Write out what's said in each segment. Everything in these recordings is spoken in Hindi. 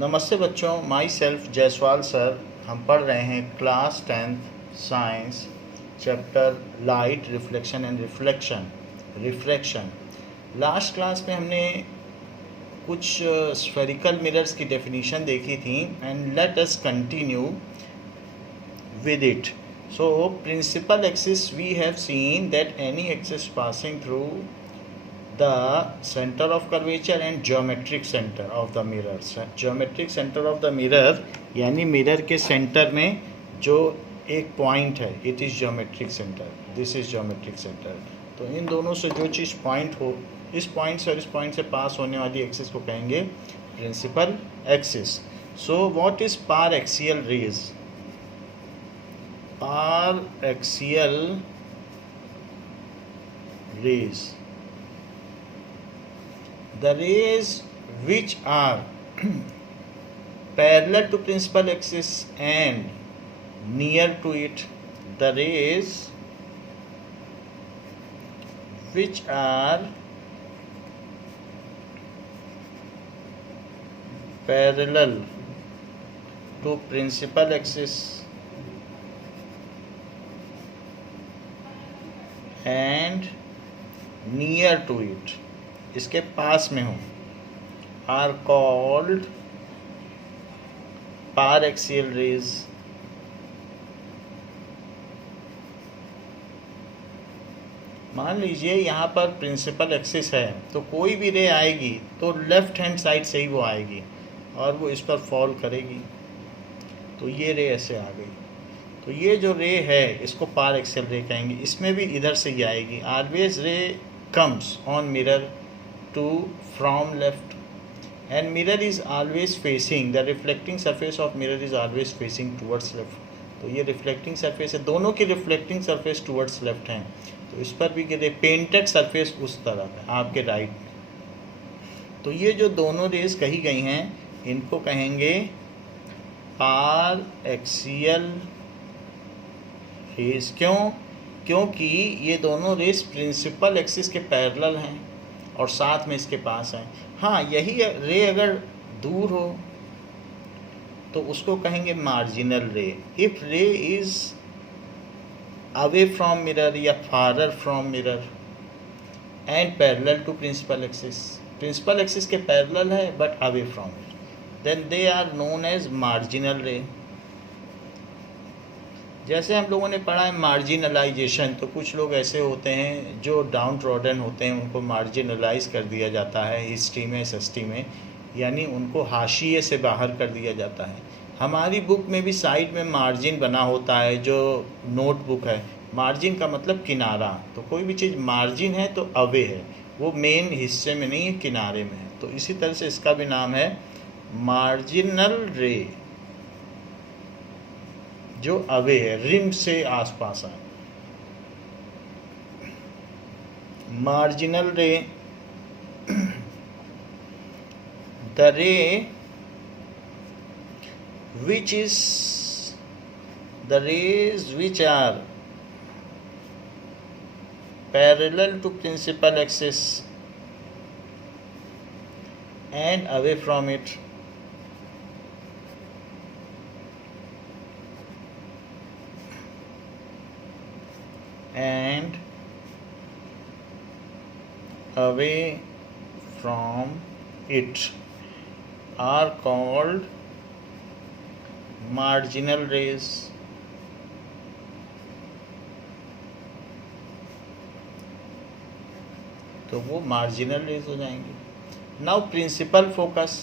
नमस्ते बच्चों, माई सेल्फ जयसवाल सर। हम पढ़ रहे हैं class 10th science chapter light reflection and refraction. Last class में हमने कुछ स्फेरिकल मिरर्स की डेफिनेशन देखी थी and let us continue with it. So principal axis we have seen that any axis passing through the center of curvature and geometric center of the mirror. Geometric center of the mirror यानी मिरर के सेंटर में जो एक पॉइंट है, it is geometric centre, this is geometric centre. तो इन दोनों से जो चीज़ पॉइंट हो, इस पॉइंट से और इस पॉइंट से पास होने वाली एक्सिस को कहेंगे principal axis. So what is par axial rays? Par axial rays, the rays which are parallel to principal axis and near to it, the rays which are parallel to principal axis and near to it, इसके पास में हो, are called par axial rays. मान लीजिए यहाँ पर प्रिंसिपल एक्सिस है, तो कोई भी रे आएगी तो लेफ्ट हैंड साइड से ही वो आएगी और वो इस पर फॉल करेगी। तो ये रे ऐसे आ गई, तो ये जो रे है इसको पार एक्सियल रे कहेंगे। इसमें भी इधर से ही आएगी। Always ray comes on mirror to from left and mirror is always facing, the reflecting surface of mirror is always facing towards left. तो ये रिफ्लेक्टिंग सरफेस है, दोनों की रिफ्लेक्टिंग सरफेस टूवर्ड्स लेफ्ट हैं, तो इस पर भी गिरे पेंटेड सरफेस उस तरफ है आपके राइट। तो ये जो दोनों रेस कही गई हैं इनको कहेंगे पार एक्सियल रेस। क्योंकि ये दोनों रेस प्रिंसिपल एक्सिस के पैरेलल हैं और साथ में इसके पास हैं। हाँ, यही रे अगर दूर हो तो उसको कहेंगे मार्जिनल रे। इफ रे इज अवे फ्रॉम मिरर या farther from mirror and parallel to principal axis के पैरेलल है but away from it, then they are known as marginal ray. जैसे हम लोगों ने पढ़ा है मार्जिनलाइजेशन, तो कुछ लोग ऐसे होते हैं जो डाउन ट्रॉडन होते हैं, उनको मार्जिनलाइज कर दिया जाता है हिस्ट्री में, एसएसटी में, यानी उनको हाशिए से बाहर कर दिया जाता है। हमारी बुक में भी साइड में मार्जिन बना होता है, जो नोटबुक है। मार्जिन का मतलब किनारा, तो कोई भी चीज़ मार्जिन है तो अवे है, वो मेन हिस्से में नहीं है, किनारे में है। तो इसी तरह से इसका भी नाम है मार्जिनल रे, जो अवे है, रिम से आसपास है। मार्जिनल रे, द रे which is the rays which are parallel to principal axis and away from it, and away from it are called marginal rays. तो वो मार्जिनल रेज हो जाएंगे। Now principal focus,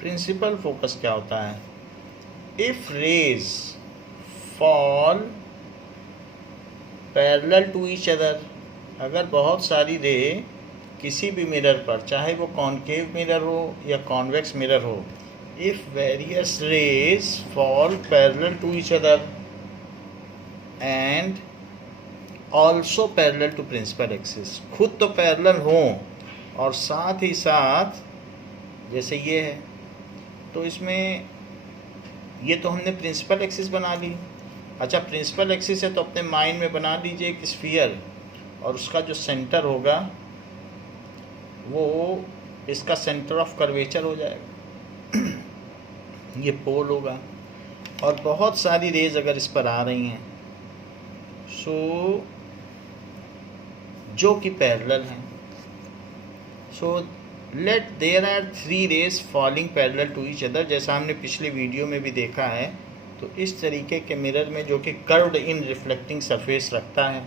principal focus क्या होता है? If rays fall parallel to each other, अगर बहुत सारी रे किसी भी मिरर पर, चाहे वो कॉनकेव मिरर हो या कॉन्वेक्स मिरर हो, if various rays fall parallel to each other and also parallel to principal axis, खुद तो पैरेलल हों और साथ ही साथ, जैसे ये है तो इसमें ये तो हमने प्रिंसिपल एक्सिस बना ली। अच्छा, प्रिंसिपल एक्सिस है तो अपने माइंड में बना लीजिए एक स्फीयर, और उसका जो सेंटर होगा वो इसका सेंटर ऑफ कर्वेचर हो जाएगा। ये पोल होगा, और बहुत सारी रेज अगर इस पर आ रही हैं सो जो कि पैरेलल हैं, so let there are 3 rays falling parallel to each other, जैसा हमने पिछले वीडियो में भी देखा है। तो इस तरीके के मिरर में जो कि कर्व्ड इन रिफ्लेक्टिंग सरफेस रखता है,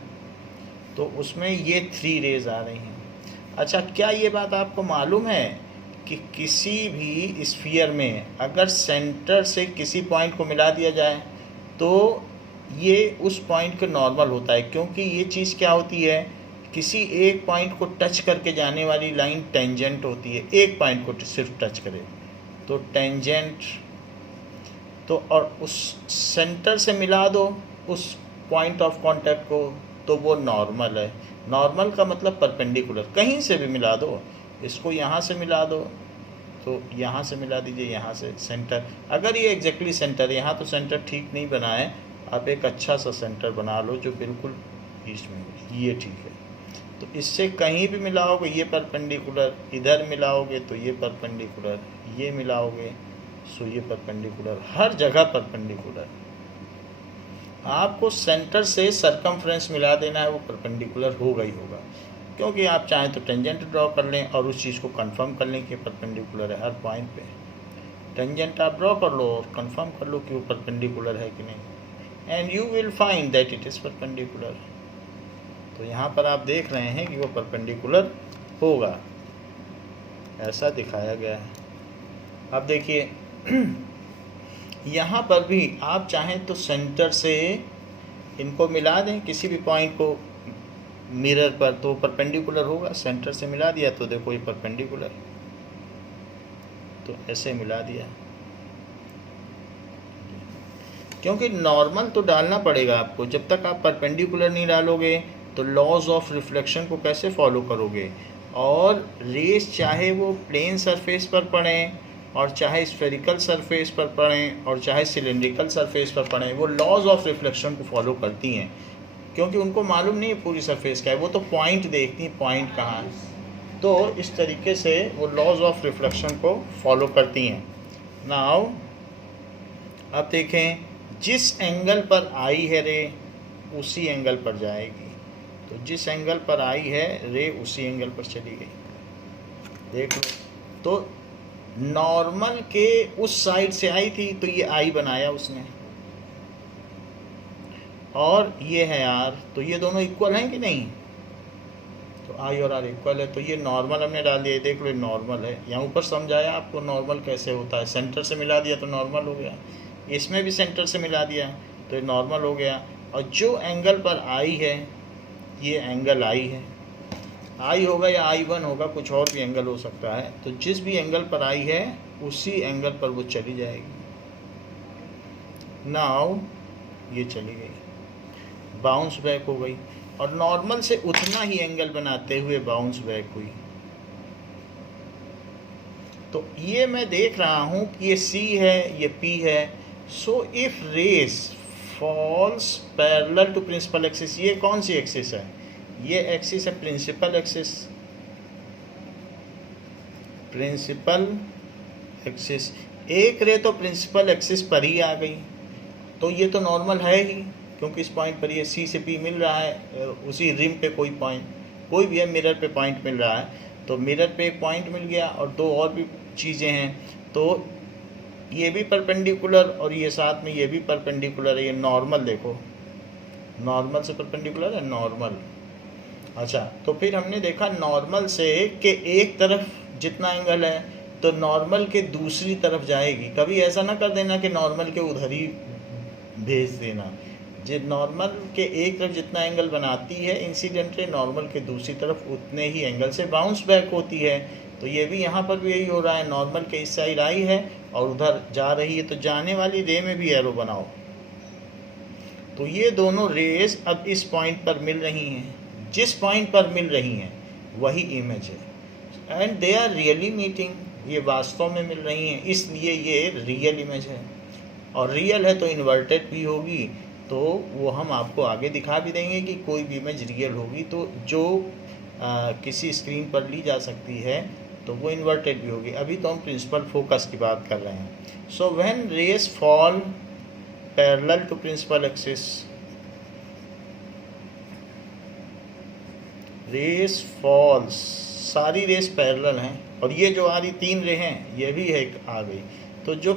तो उसमें ये 3 रेज आ रही हैं। अच्छा, क्या ये बात आपको मालूम है कि किसी भी स्फीयर में अगर सेंटर से किसी पॉइंट को मिला दिया जाए तो ये उस पॉइंट के नॉर्मल होता है, क्योंकि ये चीज़ क्या होती है, किसी एक पॉइंट को टच करके जाने वाली लाइन टेंजेंट होती है। एक पॉइंट को सिर्फ टच करे तो टेंजेंट, तो और उस सेंटर से मिला दो उस पॉइंट ऑफ कांटेक्ट को तो वो नॉर्मल है। नॉर्मल का मतलब परपेंडिकुलर, कहीं से भी मिला दो, इसको यहाँ से मिला दो तो यहाँ से मिला दीजिए, यहाँ से सेंटर, अगर ये एग्जैक्टली सेंटर, यहाँ तो सेंटर ठीक नहीं बना है, आप एक अच्छा सा सेंटर बना लो जो बिल्कुल बीच में, ये ठीक है। तो इससे कहीं भी मिलाओगे ये परपेंडिकुलर, इधर मिलाओगे तो ये परपेंडिकुलर, ये मिलाओगे सो ये परपेंडिकुलर, हर जगह परपेंडिकुलर। आपको सेंटर से सरकमफ्रेंस मिला देना है, वो परपेंडिकुलर होगा ही होगा, क्योंकि आप चाहें तो टेंजेंट ड्रॉ कर लें और उस चीज़ को कंफर्म कर लें कि परपेंडिकुलर है हर पॉइंट पे। टेंजेंट आप ड्रॉ कर लो और कंफर्म कर लो कि वो परपेंडिकुलर है कि नहीं, and you will find that it is perpendicular. तो यहाँ पर आप देख रहे हैं कि वो परपेंडिकुलर होगा, ऐसा दिखाया गया है। अब देखिए यहाँ पर भी आप चाहें तो सेंटर से इनको मिला दें किसी भी पॉइंट को मिरर पर, तो परपेंडिकुलर होगा। सेंटर से मिला दिया तो देखो ये परपेंडिकुलर, तो ऐसे मिला दिया, क्योंकि नॉर्मल तो डालना पड़ेगा आपको। जब तक आप परपेंडिकुलर नहीं डालोगे तो लॉज ऑफ रिफ्लेक्शन को कैसे फॉलो करोगे। और रेस चाहे वो प्लेन सरफेस पर पड़ें और चाहे स्फेरिकल सरफेस पर पड़ें और चाहे सिलेंड्रिकल सरफेस पर पड़ें, वो लॉज ऑफ रिफ्लेक्शन को फॉलो करती हैं, क्योंकि उनको मालूम नहीं है पूरी सरफेस क्या है, वो तो पॉइंट देखती हैं, पॉइंट कहाँ है। तो इस तरीके से वो लॉज ऑफ रिफ्लेक्शन को फॉलो करती हैं। नाउ अब देखें, जिस एंगल पर आई है रे उसी एंगल पर जाएगी, तो जिस एंगल पर आई है रे उसी एंगल पर चली गई। देख लो, तो नॉर्मल के उस साइड से आई थी तो ये आई बनाया उसने, और ये है आर, तो ये दोनों इक्वल हैं कि नहीं, तो आई और आर इक्वल है, तो ये नॉर्मल हमने डाल दिया। देख लो नॉर्मल है, यहाँ ऊपर समझाया आपको नॉर्मल कैसे होता है। सेंटर से मिला दिया तो नॉर्मल हो गया, इसमें भी सेंटर से मिला दिया तो ये नॉर्मल हो गया। और जो एंगल पर आई है ये एंगल आई है, आई होगा या I1 होगा, कुछ और भी एंगल हो सकता है। तो जिस भी एंगल पर आई है उसी एंगल पर वो चली जाएगी। नाउ ये चली गई, बाउंस बैक हो गई, और नॉर्मल से उतना ही एंगल बनाते हुए बाउंस बैक हुई। तो ये मैं देख रहा हूँ कि ये C है, ये P है। So if rays falls parallel to principal axis, ये कौन सी एक्सिस है, ये एक्सिस है प्रिंसिपल एक्सिस, प्रिंसिपल एक्सिस। एक रे तो प्रिंसिपल एक्सिस पर ही आ गई, तो ये तो नॉर्मल है ही, क्योंकि इस पॉइंट पर ये C से P मिल रहा है, उसी रिम पे कोई पॉइंट, कोई भी है मिरर पे पॉइंट मिल रहा है, तो मिरर पे एक पॉइंट मिल गया और दो और भी चीज़ें हैं, तो ये भी परपेंडिकुलर और ये साथ में ये भी परपेंडिकुलर है। ये नॉर्मल देखो, नॉर्मल से परपेंडिकुलर है नॉर्मल। अच्छा, तो फिर हमने देखा नॉर्मल से कि एक तरफ जितना एंगल है तो नॉर्मल के दूसरी तरफ जाएगी। कभी ऐसा ना कर देना कि नॉर्मल के उधर ही भेज देना। जो नॉर्मल के एक तरफ जितना एंगल बनाती है इंसिडेंटली, नॉर्मल के दूसरी तरफ उतने ही एंगल से बाउंस बैक होती है। तो ये भी यहाँ पर भी यही हो रहा है, नॉर्मल के इस साइड आई है और उधर जा रही है, तो जाने वाली रे में भी एरो बनाओ। तो ये दोनों रेस अब इस पॉइंट पर मिल रही हैं, जिस पॉइंट पर मिल रही हैं वही इमेज है, and they are really meeting, ये वास्तव में मिल रही हैं, इसलिए ये रियल इमेज है। और रियल है तो इन्वर्टेड भी होगी, तो वो हम आपको आगे दिखा भी देंगे कि कोई भी इमेज रियल होगी तो जो किसी स्क्रीन पर ली जा सकती है तो वो इन्वर्टेड भी होगी। अभी तो हम प्रिंसिपल फोकस की बात कर रहे हैं। So when rays fall parallel to principal axis, rays falls, सारी रेस पैरेलल हैं और ये जो आ रही 3 रे हैं ये भी है आ गई, तो जो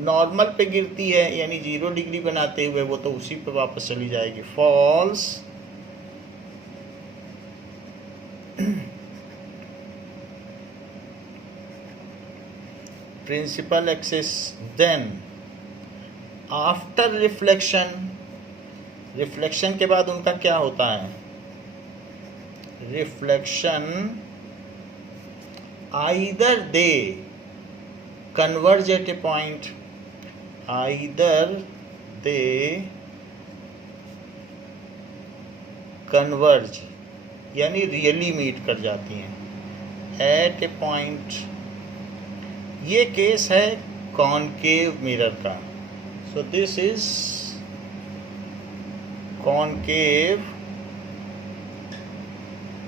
नॉर्मल पे गिरती है यानी 0 डिग्री बनाते हुए वो तो उसी पे वापस चली जाएगी। Falls principal axis, then after reflection, reflection के बाद उनका क्या होता है, reflection either they converge at a point, either they converge यानी रियली मीट कर जाती हैं एट ए पॉइंट। ये केस है कॉनकेव मिरर का। So this is concave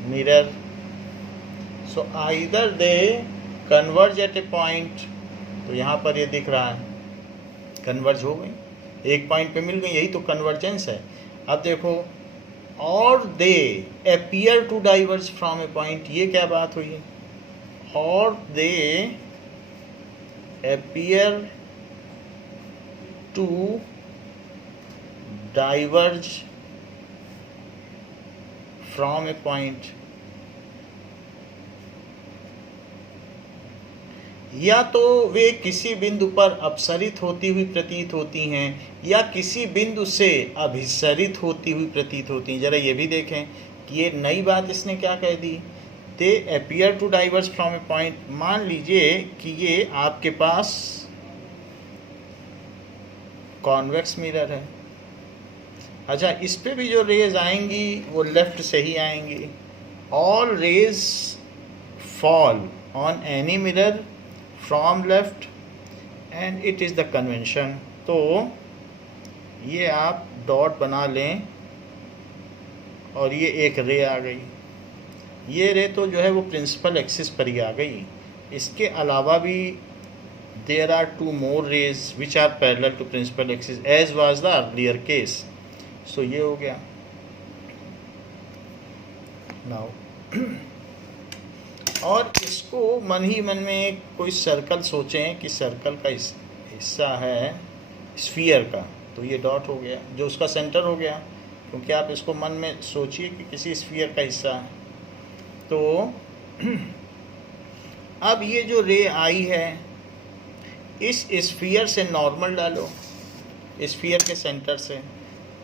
mirror. So either they converge at a point, तो यहाँ पर ये दिख रहा है कन्वर्ज हो गई, एक पॉइंट पे मिल गई, यही तो कन्वर्जेंस है। अब देखो, और they appear to diverge from a point, ये क्या बात हुई है, और they appear to diverge from a point. या तो वे किसी बिंदु पर अपसरित होती हुई प्रतीत होती हैं या किसी बिंदु से अभिसरित होती हुई प्रतीत होती हैं। जरा ये भी देखें कि ये नई बात इसने क्या कह दी, they appear to diverge from a point. मान लीजिए कि ये आपके पास कॉन्वेक्स मिरर है, अच्छा इस पे भी जो रेज आएंगी वो लेफ्ट से ही आएंगी। All rays fall on any mirror from left and it is the convention. तो ये आप डॉट बना लें और ये एक रे आ गई, ये रे तो जो है वो प्रिंसिपल एक्सिस पर ही आ गई। इसके अलावा भी there are 2 more rays which are parallel to principal axis as was the earlier case। सो ये हो गया। नाउ और इसको मन ही मन में कोई सर्कल सोचें कि सर्कल का हिस्सा है स्फीयर का, तो ये डॉट हो गया जो उसका सेंटर हो गया, क्योंकि आप इसको मन में सोचिए कि किसी स्फीयर का हिस्सा है। तो अब ये जो रे आई है इस स्फीयर से नॉर्मल डालो, स्फीयर के सेंटर से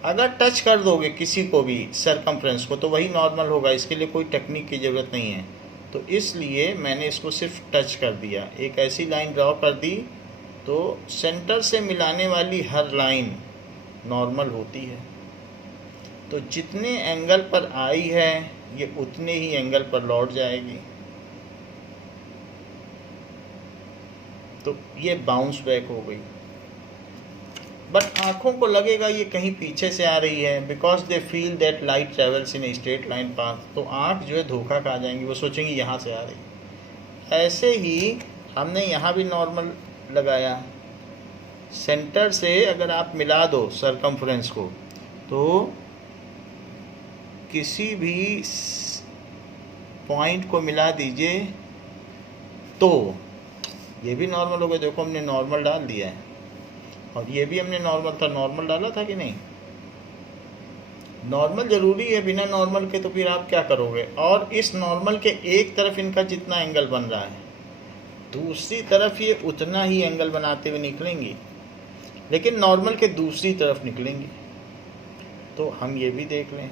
अगर टच कर दोगे किसी को भी सरकमफ्रेंस को तो वही नॉर्मल होगा, इसके लिए कोई टेक्निक की ज़रूरत नहीं है। तो इसलिए मैंने इसको सिर्फ टच कर दिया, एक ऐसी लाइन ड्रॉ कर दी तो सेंटर से मिलाने वाली हर लाइन नॉर्मल होती है। तो जितने एंगल पर आई है ये उतने ही एंगल पर लौट जाएगी, तो ये बाउंस बैक हो गई। बट आँखों को लगेगा ये कहीं पीछे से आ रही है, because they feel that light travels in a straight line path. तो आँख जो है धोखा खा जाएंगी, वो सोचेंगी यहाँ से आ रही। ऐसे ही हमने यहाँ भी नॉर्मल लगाया, सेंटर से अगर आप मिला दो सरकमफ्रेंस को तो किसी भी पॉइंट को मिला दीजिए तो ये भी नॉर्मल हो गया। देखो हमने नॉर्मल डाल दिया है और ये भी हमने नॉर्मल डाला था कि नहीं। नॉर्मल ज़रूरी है, बिना नॉर्मल के तो फिर आप क्या करोगे। और इस नॉर्मल के एक तरफ इनका जितना एंगल बन रहा है दूसरी तरफ ये उतना ही एंगल बनाते हुए निकलेंगी, लेकिन नॉर्मल के दूसरी तरफ निकलेंगी। तो हम ये भी देख लें।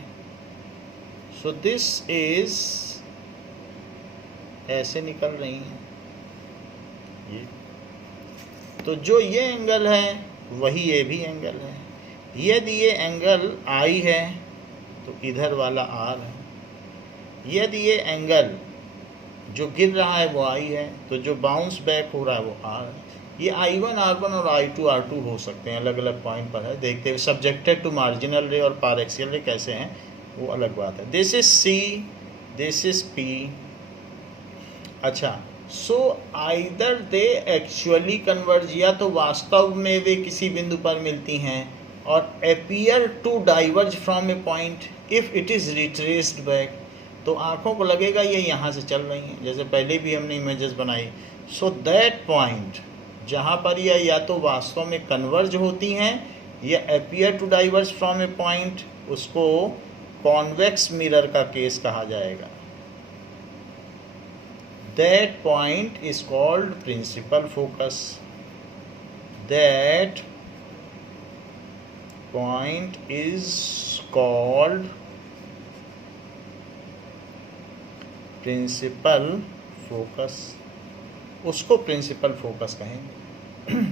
सो दिस इज ऐसे निकल रही हैं ये, तो जो ये एंगल है वही ये भी एंगल है। यदि ये एंगल आई है तो इधर वाला आर है, यदि ये एंगल जो गिर रहा है वो आई है तो जो बाउंस बैक हो रहा है वो आर है। ये I1 R1 और I2 R2 हो सकते हैं, अलग अलग पॉइंट पर है, देखते हैं सब्जेक्टेड टू मार्जिनल रे और पारेक्सियल रे कैसे हैं वो अलग बात है। This is C, this is P। अच्छा, so either they actually converge, या तो वास्तव में वे किसी बिंदु पर मिलती हैं, और appear to diverge from a point if it is retraced back, तो आंखों को लगेगा ये यहाँ से चल रही हैं, जैसे पहले भी हमने इमेजेस बनाई। सो दैट पॉइंट जहाँ पर यह या तो वास्तव में कन्वर्ज होती हैं या appear to diverge from a point, उसको कॉन्वेक्स मिरर का केस कहा जाएगा। That point is called principal focus. That point is called principal focus. उसको principal focus कहेंगे।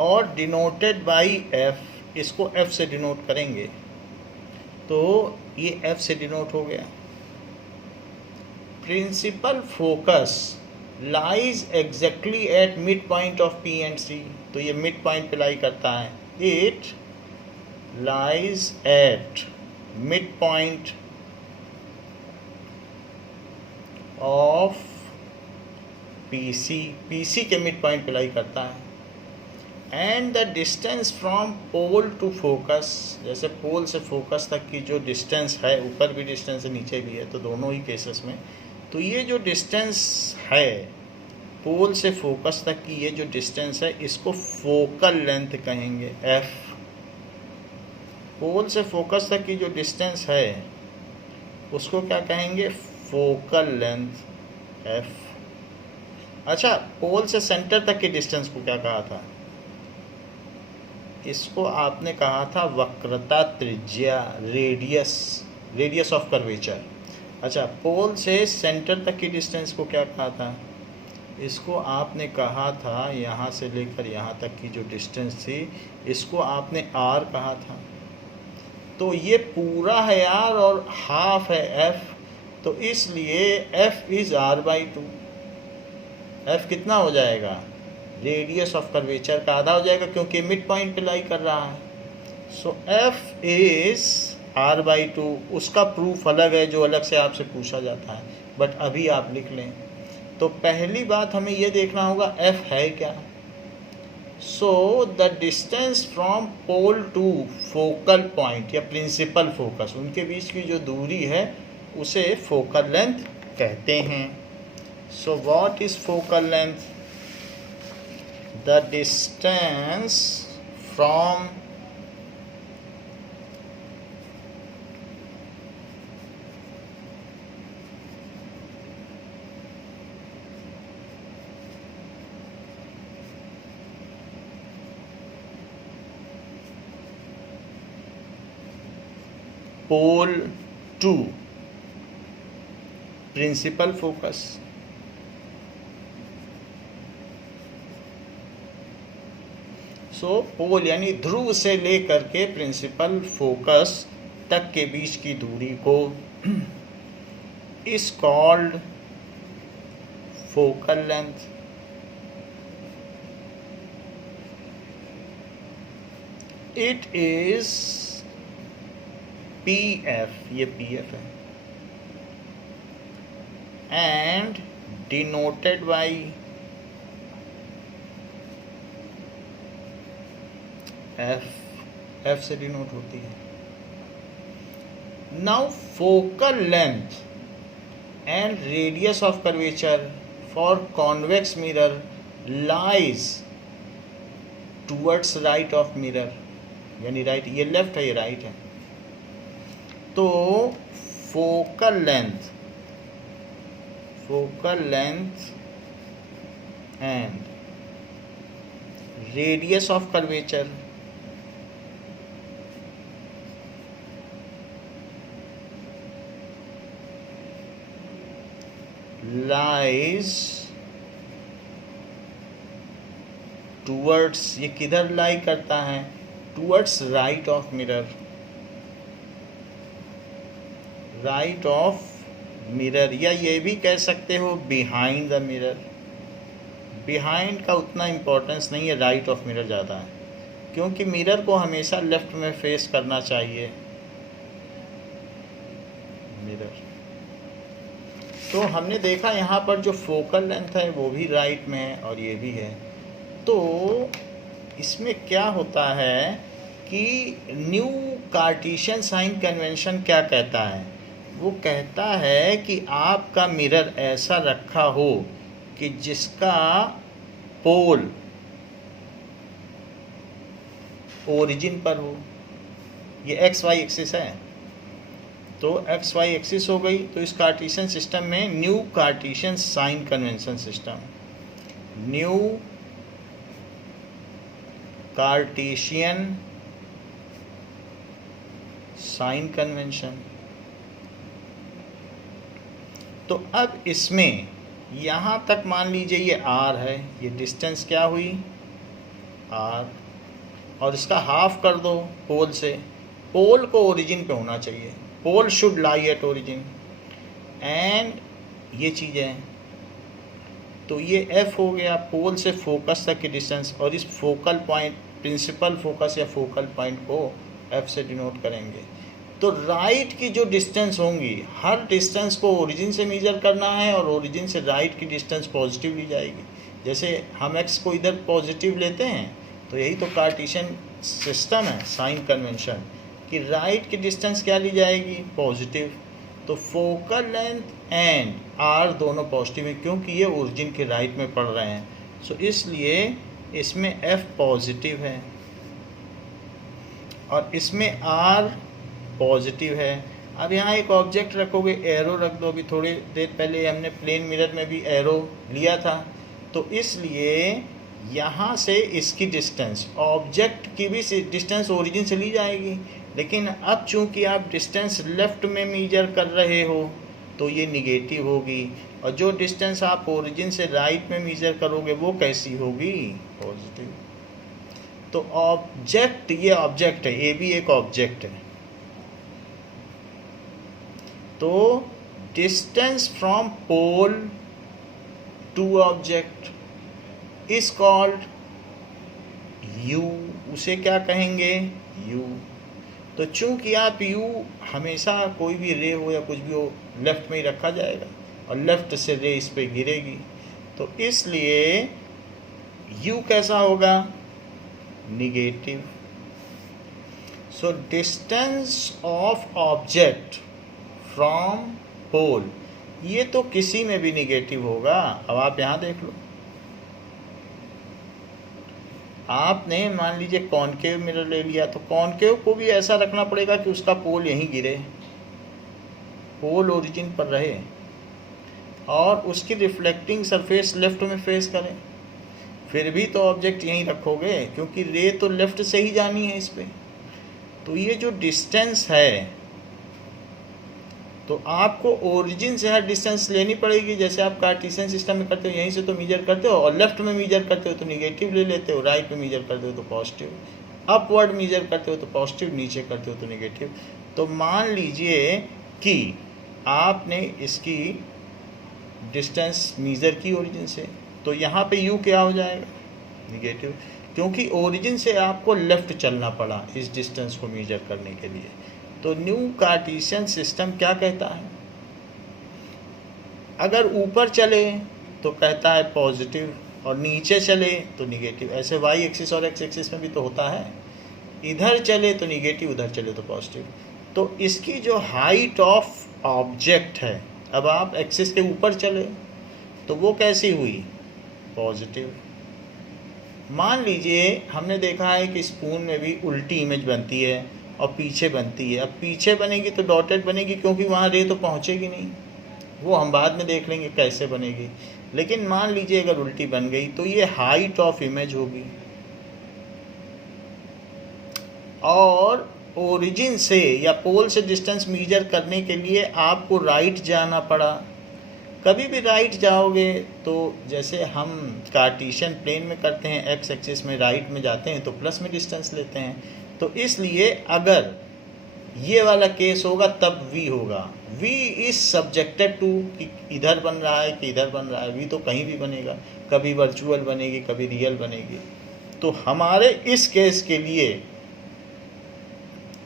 और denoted by F, इसको F से डिनोट करेंगे, तो ये F से डिनोट हो गया। Principal focus lies exactly at mid point of P and C, तो ये मिड पॉइंट पे लाई करता है। It lies at mid point of PC के मिड पॉइंट पे लाई करता है। And the distance from pole to focus, जैसे पोल से फोकस तक की जो डिस्टेंस है, ऊपर भी डिस्टेंस है नीचे भी है, तो दोनों ही केसेस में, तो ये जो डिस्टेंस है पोल से फोकस तक की, ये जो डिस्टेंस है इसको फोकल लेंथ कहेंगे, F। पोल से फोकस तक की जो डिस्टेंस है उसको क्या कहेंगे, फोकल लेंथ, F। अच्छा, पोल से सेंटर तक की डिस्टेंस को क्या कहा था, इसको आपने कहा था वक्रता त्रिज्या, रेडियस ऑफ कर्वेचर। अच्छा, पोल से सेंटर तक की डिस्टेंस को क्या कहा था, इसको आपने कहा था यहाँ से लेकर यहाँ तक की जो डिस्टेंस थी इसको आपने R कहा था। तो ये पूरा है R और हाफ है F, तो इसलिए F इज R/2। F कितना हो जाएगा, रेडियस ऑफ कर्वेचर का आधा हो जाएगा, क्योंकि मिड पॉइंट पे लाई कर रहा है। सो F इज R/2। उसका प्रूफ अलग है जो अलग से आपसे पूछा जाता है, बट अभी आप लिख लें। तो पहली बात हमें ये देखना होगा F है क्या। So the distance from pole to focal point या प्रिंसिपल फोकस, उनके बीच की जो दूरी है उसे फोकल लेंथ कहते हैं। So what is focal length, the distance from pole to principal focus, so pole यानी ध्रुव से लेकर के प्रिंसिपल फोकस तक के बीच की दूरी को is called focal length. It is PF, ये PF है, एंड डिनोटेड बाई F से डिनोट होती है। Now focal length and radius of curvature for convex mirror lies towards right of mirror, यानी राइट, ये लेफ्ट है ये राइट है। तो focal length and radius of curvature lies towards, ये किधर लाई करता है, towards right of mirror, right of mirror, या ये भी कह सकते हो बिहाइंड द मिरर, बिहाइंड का उतना इम्पोर्टेंस नहीं है, राइट ऑफ मिरर ज़्यादा है, क्योंकि मिरर को हमेशा लेफ्ट में फेस करना चाहिए मिरर। तो हमने देखा यहाँ पर जो फोकल लेंथ है वो भी राइट में है और ये भी है। तो इसमें क्या होता है कि न्यू कार्टेशियन साइन कन्वेंशन क्या कहता है, वो कहता है कि आपका मिरर ऐसा रखा हो कि जिसका पोल ओरिजिन पर हो। ये एक्स वाई एक्सिस है, तो एक्स वाई एक्सिस हो गई। तो इस कार्टेशियन सिस्टम में new Cartesian sign convention system, new Cartesian sign convention. तो अब इसमें यहाँ तक मान लीजिए ये r है, ये डिस्टेंस क्या हुई r, और इसका हाफ कर दो पोल से। पोल को ओरिजिन पे होना चाहिए, pole should lie at origin, and ये चीज़ें। तो ये f हो गया पोल से फोकस तक की डिस्टेंस, और इस फोकल पॉइंट, प्रिंसिपल फोकस या फोकल पॉइंट को f से डिनोट करेंगे। तो राइट की जो डिस्टेंस होंगी, हर डिस्टेंस को ओरिजिन से मेजर करना है और ओरिजिन से राइट की डिस्टेंस पॉजिटिव ली जाएगी। जैसे हम x को इधर पॉजिटिव लेते हैं, तो यही तो कार्टेशियन सिस्टम है साइन कन्वेंशन, कि राइट की डिस्टेंस क्या ली जाएगी, पॉजिटिव। तो फोकल लेंथ एंड r दोनों पॉजिटिव है क्योंकि ये ओरिजिन के राइट में पड़ रहे हैं। सो इसलिए इसमें f पॉजिटिव है और इसमें r पॉजिटिव है। अब यहाँ एक ऑब्जेक्ट रखोगे, एरो रख दो। अभी थोड़ी देर पहले हमने प्लेन मिरर में भी एरो लिया था, तो इसलिए यहाँ से इसकी डिस्टेंस, ऑब्जेक्ट की भी डिस्टेंस ओरिजिन से ली जाएगी। लेकिन अब चूंकि आप डिस्टेंस लेफ्ट में मेजर कर रहे हो तो ये निगेटिव होगी, और जो डिस्टेंस आप ओरिजिन से राइट में मेजर करोगे वो कैसी होगी, पॉजिटिव। तो ऑब्जेक्ट, ये ऑब्जेक्ट है, ये भी एक ऑब्जेक्ट है। तो distance from pole to object is called u, उसे क्या कहेंगे, u। तो चूंकि आप u हमेशा कोई भी रे हो या कुछ भी हो लेफ्ट में ही रखा जाएगा और लेफ्ट से रे इस पे गिरेगी, तो इसलिए u कैसा होगा, negative. So distance of object from pole, ये तो किसी में भी निगेटिव होगा। अब आप यहाँ देख लो, आपने मान लीजिए कॉनकेव मिरर ले लिया, तो कॉनकेव को भी ऐसा रखना पड़ेगा कि उसका पोल यहीं गिरे, पोल ओरिजिन पर रहे और उसकी रिफ्लेक्टिंग सरफेस लेफ्ट में फेस करे। फिर भी तो ऑब्जेक्ट यहीं रखोगे क्योंकि रे तो लेफ्ट से ही जानी है इस पर। तो ये जो डिस्टेंस है, तो आपको ओरिजिन से हर डिस्टेंस लेनी पड़ेगी। जैसे आप कार्टेशियन सिस्टम में करते हो, यहीं से तो मेजर करते हो, और लेफ्ट में मेजर करते हो तो निगेटिव ले लेते हो, राइट में मेजर करते हो तो पॉजिटिव, अपवर्ड मेजर करते हो तो पॉजिटिव, नीचे करते हो तो निगेटिव। तो मान लीजिए कि आपने इसकी डिस्टेंस मेजर की ओरिजिन से, तो यहाँ पे u क्या हो जाएगा, निगेटिव, क्योंकि ओरिजिन से आपको लेफ्ट चलना पड़ा इस डिस्टेंस को मेजर करने के लिए। तो न्यू कार्टेशियन सिस्टम क्या कहता है, अगर ऊपर चले तो कहता है पॉजिटिव और नीचे चले तो निगेटिव। ऐसे वाई एक्सिस और एक्स एक्सिस में भी तो होता है, इधर चले तो निगेटिव, उधर चले तो पॉजिटिव। तो इसकी जो हाइट ऑफ ऑब्जेक्ट है, अब आप एक्सिस के ऊपर चले तो वो कैसी हुई, पॉजिटिव। मान लीजिए हमने देखा है कि स्पून में भी उल्टी इमेज बनती है और पीछे बनती है। अब पीछे बनेगी तो डॉटेड बनेगी क्योंकि वहाँ रे तो पहुँचेगी नहीं, वो हम बाद में देख लेंगे कैसे बनेगी। लेकिन मान लीजिए अगर उल्टी बन गई तो ये हाइट ऑफ इमेज होगी, और ओरिजिन से या पोल से डिस्टेंस मेजर करने के लिए आपको राइट जाना पड़ा। कभी भी राइट जाओगे तो जैसे हम कार्टेशियन प्लेन में करते हैं, एक्स एक्सिस में राइट में जाते हैं तो प्लस में डिस्टेंस लेते हैं। तो इसलिए अगर ये वाला केस होगा तब v होगा, वी इज सब्जेक्टेड टू कि इधर बन रहा है कि इधर बन रहा है, वी तो कहीं भी बनेगा, कभी वर्चुअल बनेगी कभी रियल बनेगी। तो हमारे इस केस के लिए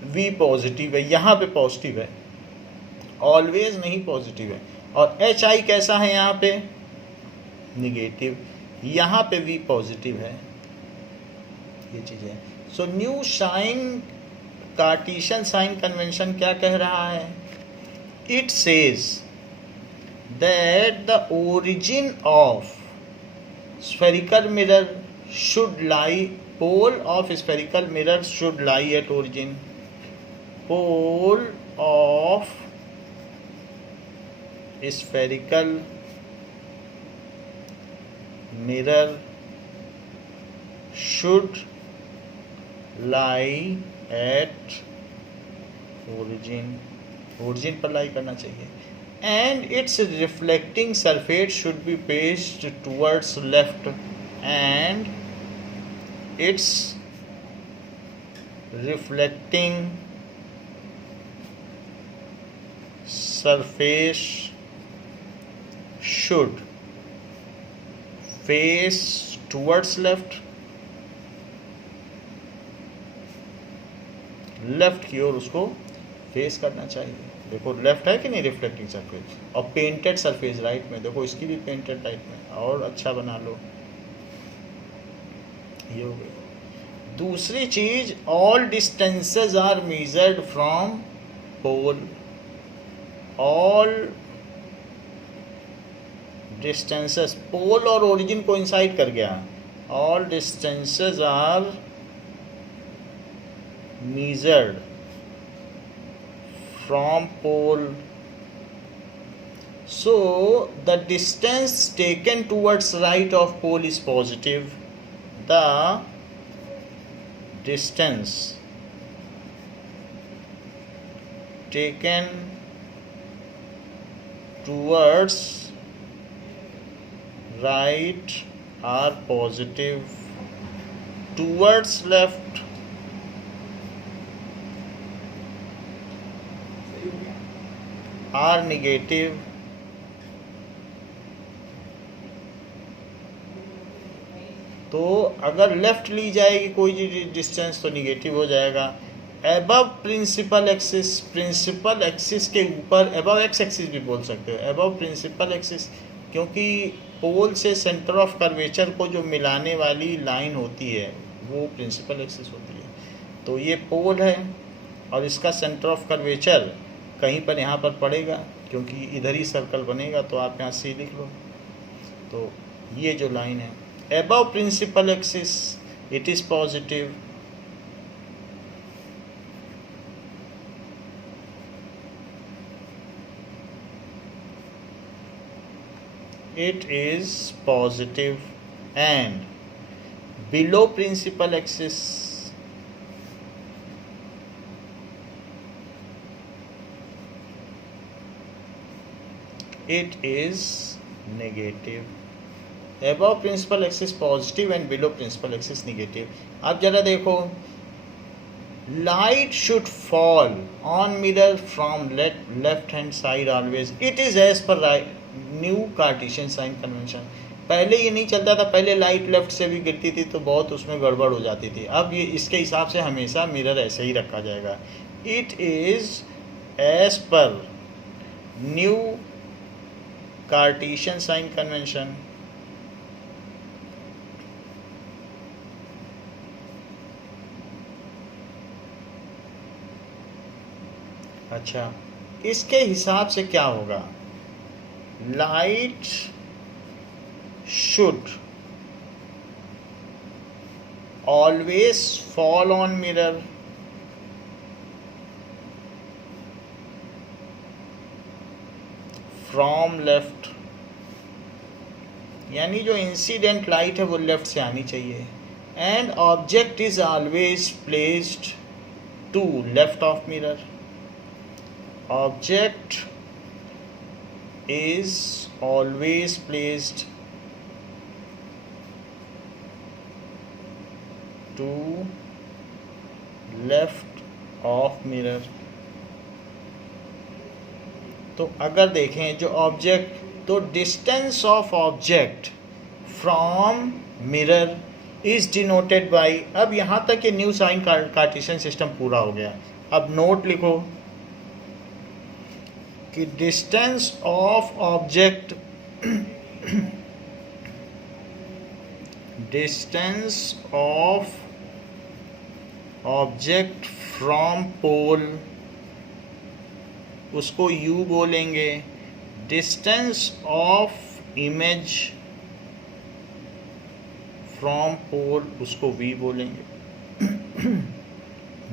वी पॉजिटिव है, यहाँ पे पॉजिटिव है, ऑलवेज नहीं पॉजिटिव है। और एच आई कैसा है यहाँ पे, निगेटिव, यहाँ पे वी पॉजिटिव है, ये चीज़ है। So new sign Cartesian sign convention क्या कह रहा है, it says that the origin of spherical mirror should lie, pole of spherical mirror should lie at origin, pole of spherical mirror should lie at origin, origin पर लाई करना चाहिए, and its reflecting surface should be faced towards left, and its reflecting surface should face towards left, left की ओर उसको फेस करना चाहिए। देखो लेफ्ट है कि नहीं रिफ्लेक्टिंग सरफेस, और पेंटेड सरफेस राइट में, देखो इसकी भी पेंटेड राइट में, और अच्छा बना लो, ये हो गई। दूसरी चीज, all distances are measured from pole, all distances, pole और ओरिजिन को इंसाइड कर गया, all distances are measured from pole, so the distance taken towards right of pole is positive, the distance taken towards right are positive, towards left are negative, तो अगर लेफ्ट ली जाएगी कोई डिस्टेंस तो निगेटिव हो जाएगा। Above principal axis, principal axis के ऊपर, एबव एक्स एक्सिस भी बोल सकते हो, एबव प्रिंसिपल एक्सिस, क्योंकि पोल से सेंटर ऑफ कर्वेचर को जो मिलाने वाली लाइन होती है वो प्रिंसिपल एक्सिस होती है। तो ये पोल है और इसका सेंटर ऑफ कर्वेचर कहीं पर यहाँ पर पड़ेगा, क्योंकि इधर ही सर्कल बनेगा, तो आप यहाँ सी लिख लो। तो ये जो लाइन है above principal axis it is positive, it is positive, and below principal axis it is negative। above principal axis positive and below principal axis negative. अब जरा देखो, light should fall on mirror from left hand side always, it is as per new Cartesian sign convention. पहले ये नहीं चलता था, पहले लाइट लेफ्ट से भी गिरती थी तो बहुत उसमें गड़बड़ हो जाती थी। अब ये इसके हिसाब से हमेशा मिरर ऐसे ही रखा जाएगा, it is as per new Cartesian sign convention. अच्छा, इसके हिसाब से क्या होगा, light should always fall on mirror from left, यानी जो इंसिडेंट लाइट है वो लेफ्ट से आनी चाहिए, and object is always placed to left of mirror, object is always placed to left of mirror, तो अगर देखें जो ऑब्जेक्ट, तो distance of object from mirror is denoted by, अब यहाँ तक ये न्यू साइन कार्टेशियन सिस्टम पूरा हो गया। अब नोट लिखो कि distance of object distance of object from pole, उसको u बोलेंगे। Distance of image from pole, उसको v बोलेंगे।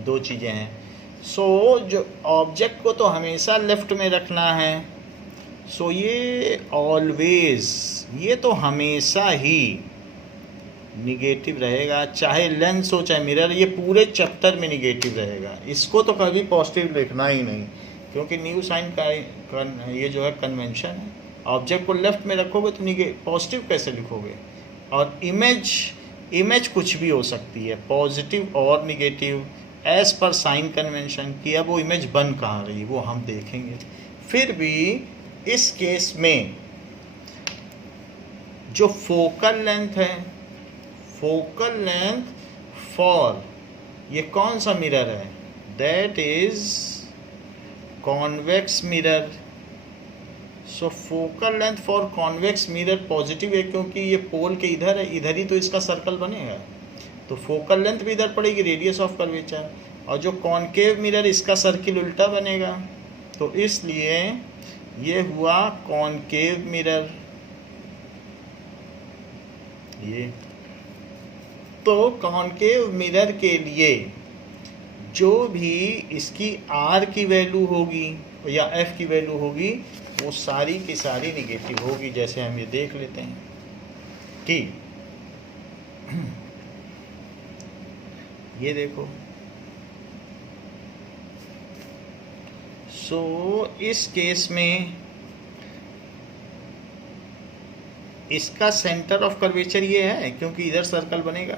दो चीज़ें हैं। सो जो ऑब्जेक्ट को तो हमेशा लेफ्ट में रखना है, सो ये ऑलवेज, ये तो हमेशा ही निगेटिव रहेगा, चाहे लेंस हो चाहे मिरर, ये पूरे चैप्टर में निगेटिव रहेगा। इसको तो कभी पॉजिटिव लिखना ही नहीं, क्योंकि न्यू साइन का ये जो है कन्वेंशन है। ऑब्जेक्ट को लेफ्ट में रखोगे तो पॉजिटिव कैसे लिखोगे। और इमेज कुछ भी हो सकती है, पॉजिटिव और निगेटिव, एज पर साइन कन्वेंशन कि अब वो इमेज बन कहाँ रही वो हम देखेंगे। फिर भी इस केस में जो फोकल लेंथ है, फोकल लेंथ फॉर ये कौन सा मिरर है, that is convex mirror. So focal length for convex mirror positive है, क्योंकि ये पोल के इधर है, इधर ही तो इसका सर्कल बनेगा, तो फोकल लेंथ भी इधर पड़ेगी, रेडियस ऑफ कर्वेचर। और जो कॉनकेव मिरर इसका सर्किल उल्टा बनेगा, तो इसलिए ये हुआ कॉनकेव मिरर। ये तो कॉनकेव मिरर के लिए जो भी इसकी R की वैल्यू होगी या F की वैल्यू होगी, वो सारी की सारी निगेटिव होगी, जैसे हम ये देख लेते हैं। ठीक, ये देखो। सो इस केस में इसका सेंटर ऑफ कर्वेचर ये है, क्योंकि इधर सर्कल बनेगा,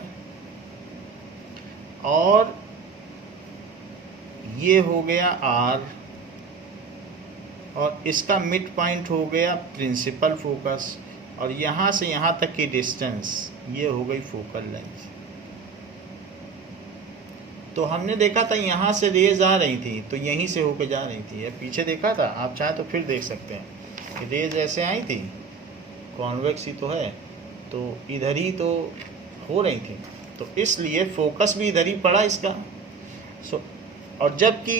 और ये हो गया R, और इसका मिड पॉइंट हो गया प्रिंसिपल फोकस, और यहाँ से यहाँ तक की डिस्टेंस ये हो गई फोकल लेंथ। तो हमने देखा था यहाँ से रेज आ रही थी, तो यहीं से होकर जा रही थी। पीछे देखा था, आप चाहें तो फिर देख सकते हैं कि रेज ऐसे आई थी, कॉन्वेक्स ही तो है, तो इधर ही तो हो रही थी, तो इसलिए फोकस भी इधर ही पड़ा इसका। सो और जबकि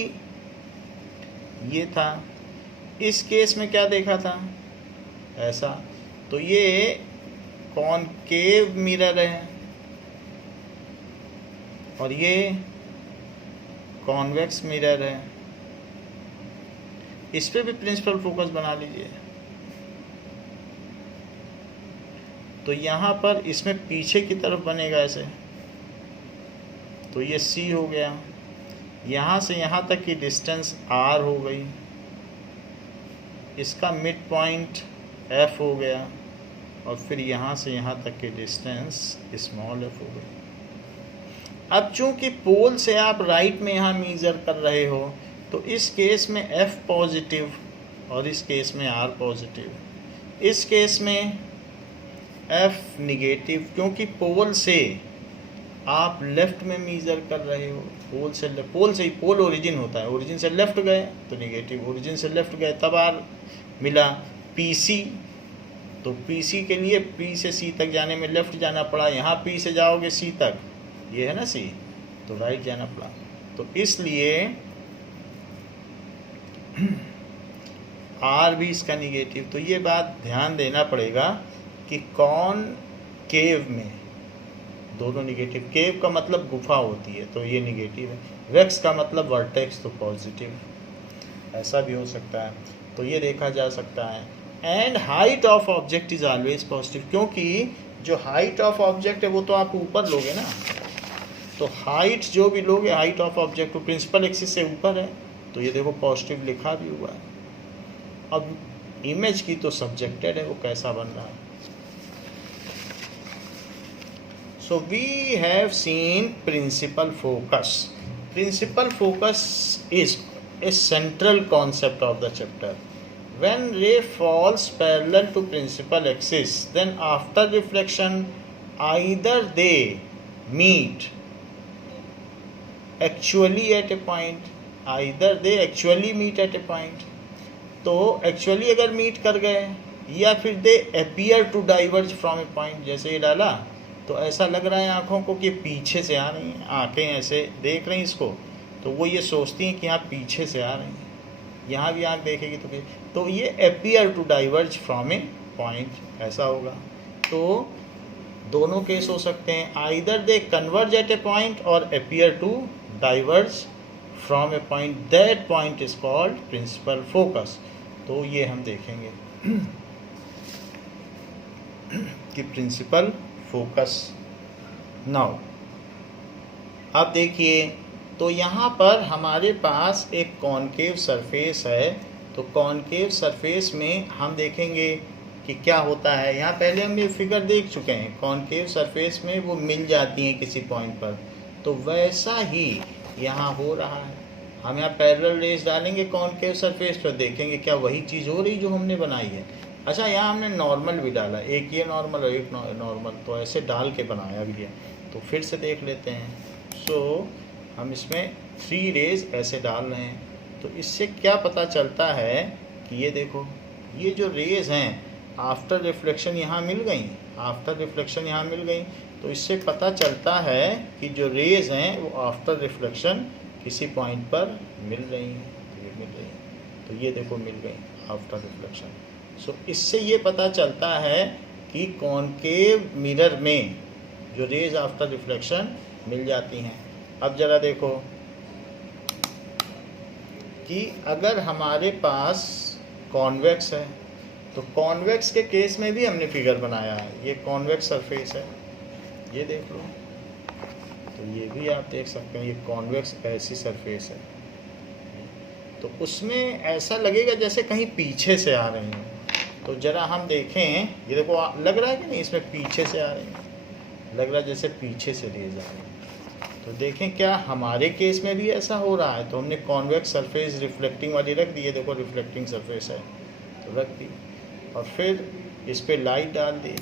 ये था, इस केस में क्या देखा था ऐसा, तो ये कॉनकेव मिरर है और ये कॉन्वेक्स मिरर है। इस पे भी प्रिंसिपल फोकस बना लीजिए। तो यहाँ पर इसमें पीछे की तरफ बनेगा ऐसे, तो ये C हो गया, यहाँ से यहाँ तक की डिस्टेंस R हो गई, इसका मिड पॉइंट F हो गया, और फिर यहाँ से यहाँ तक की डिस्टेंस स्मॉल f हो गई। अब चूंकि पोल से आप राइट में यहाँ मेजर कर रहे हो, तो इस केस में F पॉजिटिव और इस केस में R पॉजिटिव। इस केस में F निगेटिव, क्योंकि पोल से आप लेफ्ट में मेजर कर रहे हो, पोल से ही पोल ओरिजिन होता है, ओरिजिन से लेफ्ट गए तो निगेटिव, ओरिजिन से लेफ्ट गए तब R मिला। PC, तो PC के लिए P से C तक जाने में लेफ्ट जाना पड़ा, यहाँ P से जाओगे C तक, ये है ना C, तो राइट जाना पड़ा। तो इसलिए R भी इसका निगेटिव। तो ये बात ध्यान देना पड़ेगा कि कौन केव में दोनों निगेटिव, केव का मतलब गुफा होती है तो ये निगेटिव है, वेक्स का मतलब वर्टेक्स तो पॉजिटिव, ऐसा भी हो सकता है। तो ये देखा जा सकता है। And height of object is always positive, क्योंकि जो हाइट ऑफ ऑब्जेक्ट है वो तो आप ऊपर लोगे ना, तो हाइट जो भी लोगे, हाइट ऑफ ऑब्जेक्ट तो प्रिंसिपल एक्सिस से ऊपर है, तो ये देखो पॉजिटिव लिखा भी हुआ है। अब इमेज की तो सब्जेक्टेड है, वो कैसा बन रहा है। So we have seen principal focus. Principal focus is a central concept of the chapter. when ray falls parallel to principal axis, then after reflection either they meet actually at a point, either they actually meet at a point, तो एक्चुअली अगर मीट कर गए या फिर they appear to diverge from a point, जैसे ये डाला तो ऐसा लग रहा है आँखों को कि पीछे से आ रही हैं, आँखें ऐसे देख रही हैं इसको, तो वो ये सोचती हैं कि यहाँ पीछे से आ रही हैं, यहाँ भी आँख देखेगी तो ये appear to diverge from a point ऐसा होगा। तो दोनों केस हो सकते हैं, either they converge at a point और appear to diverge from a point, that point is called principal focus. तो ये हम देखेंगे कि प्रिंसिपल फोकस। नाउ अब देखिए, तो यहाँ पर हमारे पास एक कॉनकेव सरफेस है, तो कॉनकेव सरफेस में हम देखेंगे कि क्या होता है। यहाँ पहले हम ये फिगर देख चुके हैं, कॉनकेव सरफेस में वो मिल जाती हैं किसी पॉइंट पर, तो वैसा ही यहाँ हो रहा है। हम यहाँ पैरेलल रेज डालेंगे कॉनकेव सरफेस पर, देखेंगे क्या वही चीज़ हो रही जो हमने बनाई है। अच्छा, यहाँ हमने नॉर्मल भी डाला, एक ये नॉर्मल और एक नॉर्मल, तो ऐसे डाल के बनाया भी है। तो फिर से देख लेते हैं। सो हम इसमें 3 रेज ऐसे डाल रहे हैं, तो इससे क्या पता चलता है कि ये देखो, ये जो रेज हैं आफ्टर रिफ्लेक्शन यहाँ मिल गई, आफ्टर रिफ्लेक्शन यहाँ मिल गई, तो इससे पता चलता है कि जो रेज हैं वो आफ्टर रिफ्लेक्शन किसी पॉइंट पर मिल रही हैं, तो ये मिल रही हैं, तो ये देखो मिल गई आफ्टर रिफ्लेक्शन। सो इससे ये पता चलता है कि कॉनकेव मिरर में जो रेज आफ्टर रिफ्लेक्शन मिल जाती हैं। अब ज़रा देखो कि अगर हमारे पास कॉन्वेक्स है, तो कॉन्वेक्स के केस में भी हमने फिगर बनाया है। ये कॉन्वेक्स सरफेस है, ये देख लो, तो ये भी आप देख सकते हैं, ये कॉन्वेक्स ऐसी सरफेस है, तो उसमें ऐसा लगेगा जैसे कहीं पीछे से आ रही हैं। तो ज़रा हम देखें, ये देखो लग रहा है कि नहीं, इसमें पीछे से आ रही हैं, लग रहा है जैसे पीछे से रेज आ रही है। तो देखें क्या हमारे केस में भी ऐसा हो रहा है। तो हमने कॉन्वेक्स सरफेस रिफ्लेक्टिंग वाली रख दी है, देखो रिफ्लेक्टिंग सरफेस है तो रख दी, और फिर इस पर लाइट डाल दी,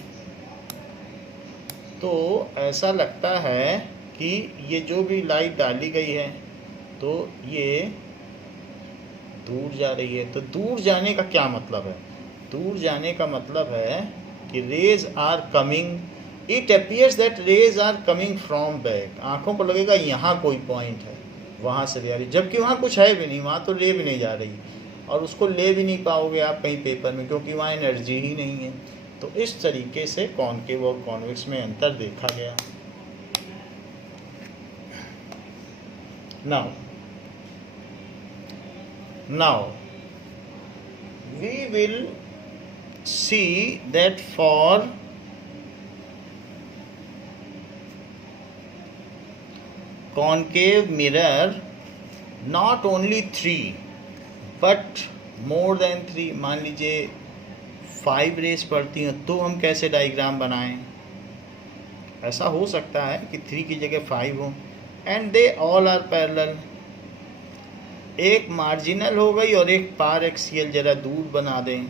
तो ऐसा लगता है कि ये जो भी लाइट डाली गई है तो ये दूर जा रही है। तो दूर जाने का क्या मतलब है? दूर जाने का मतलब है कि rays are coming, it appears that rays are coming from back. आँखों को लगेगा यहाँ कोई पॉइंट है, वहाँ से ले आ रही, जबकि वहाँ कुछ है भी नहीं, वहाँ तो ले भी नहीं जा रही, और उसको ले भी नहीं पाओगे आप कहीं पेपर में, क्योंकि वहाँ एनर्जी ही नहीं है। तो इस तरीके से कॉनकेव और कॉन्वेक्स में अंतर देखा गया। Now we will see that for concave mirror not only 3 but more than 3, मान लीजिए 5 रेज पड़ती हैं, तो हम कैसे डायग्राम बनाएं? ऐसा हो सकता है कि 3 की जगह 5 हो, and they all are parallel, एक मार्जिनल हो गई और एक पार एक्सियल, जरा दूर बना दें।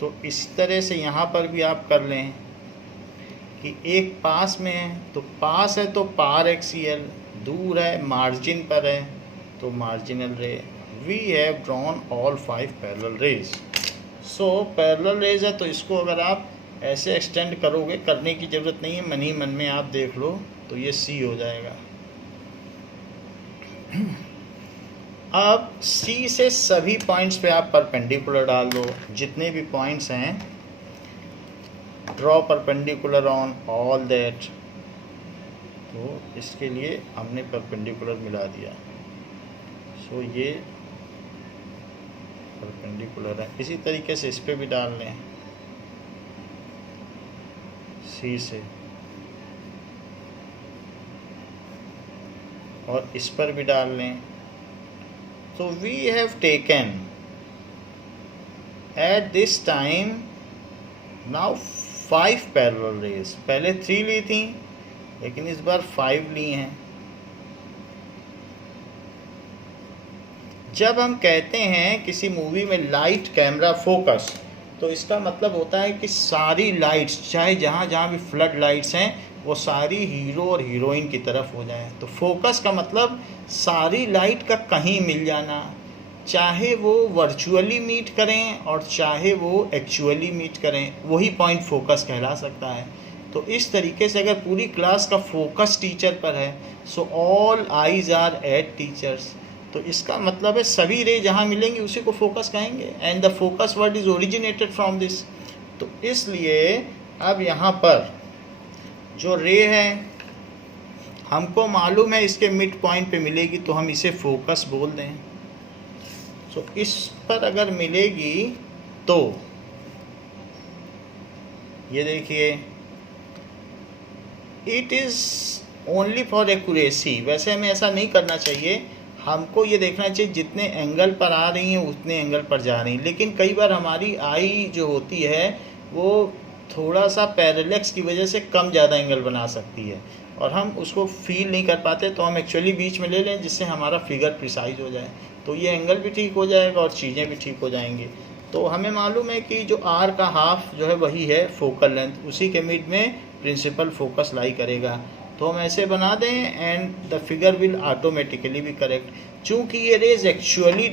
तो इस तरह से यहाँ पर भी आप कर लें कि एक पास में है तो पास है तो पार एक्सियल, दूर है मार्जिन पर है तो marginal ray. We have drawn all 5 parallel rays. So parallel rays है तो इसको अगर आप ऐसे एक्सटेंड करोगे, करने की ज़रूरत नहीं है, मन ही मन में आप देख लो तो ये सी हो जाएगा। अब सी से सभी पॉइंट्स पे आप परपेंडिकुलर डाल दो, जितने भी पॉइंट्स हैं, draw perpendicular on all that. तो इसके लिए हमने परपेंडिकुलर मिला दिया, सो ये परपेंडिकुलर है। इसी तरीके से इस पे भी डाल लें, सी से, और इस पर भी डाल लें। So we have taken at this time now 5 parallel rays। पहले 3 ली थी लेकिन इस बार 5 ली हैं। जब हम कहते हैं किसी मूवी में लाइट कैमरा फोकस, तो इसका मतलब होता है कि सारी लाइट्स, चाहे जहाँ जहाँ भी फ्लड लाइट्स हैं, वो सारी हीरो और हीरोइन की तरफ हो जाए। तो फोकस का मतलब सारी लाइट का कहीं मिल जाना, चाहे वो वर्चुअली मीट करें और चाहे वो एक्चुअली मीट करें, वही पॉइंट फोकस कहला सकता है। तो इस तरीके से अगर पूरी क्लास का फोकस टीचर पर है, so all eyes are at teachers, तो इसका मतलब है सभी रे जहाँ मिलेंगे उसी को फोकस कहेंगे, and the focus word is originated from this. तो इसलिए अब यहाँ पर जो रे है हमको मालूम है इसके मिड पॉइंट पे मिलेगी, तो हम इसे फोकस बोल दें। तो इस पर अगर मिलेगी तो ये देखिए, it is only for accuracy. वैसे हमें ऐसा नहीं करना चाहिए, हमको ये देखना चाहिए जितने एंगल पर आ रही हैं उतने एंगल पर जा रही हैं। लेकिन कई बार हमारी आई जो होती है वो थोड़ा सा पैरेलैक्स की वजह से कम ज़्यादा एंगल बना सकती है और हम उसको फील नहीं कर पाते, तो हम एक्चुअली बीच में ले लें जिससे हमारा फिगर प्रिसाइज हो जाए, तो ये एंगल भी ठीक हो जाएगा और चीज़ें भी ठीक हो जाएंगी। तो हमें मालूम है कि जो आर का हाफ जो है वही है फोकल लेंथ, उसी के मिड में प्रिंसिपल फोकस लाई करेगा। तो हम ऐसे बना दें and the figure will automatically भी करेक्ट। चूँकि ये रेज एक्चुअली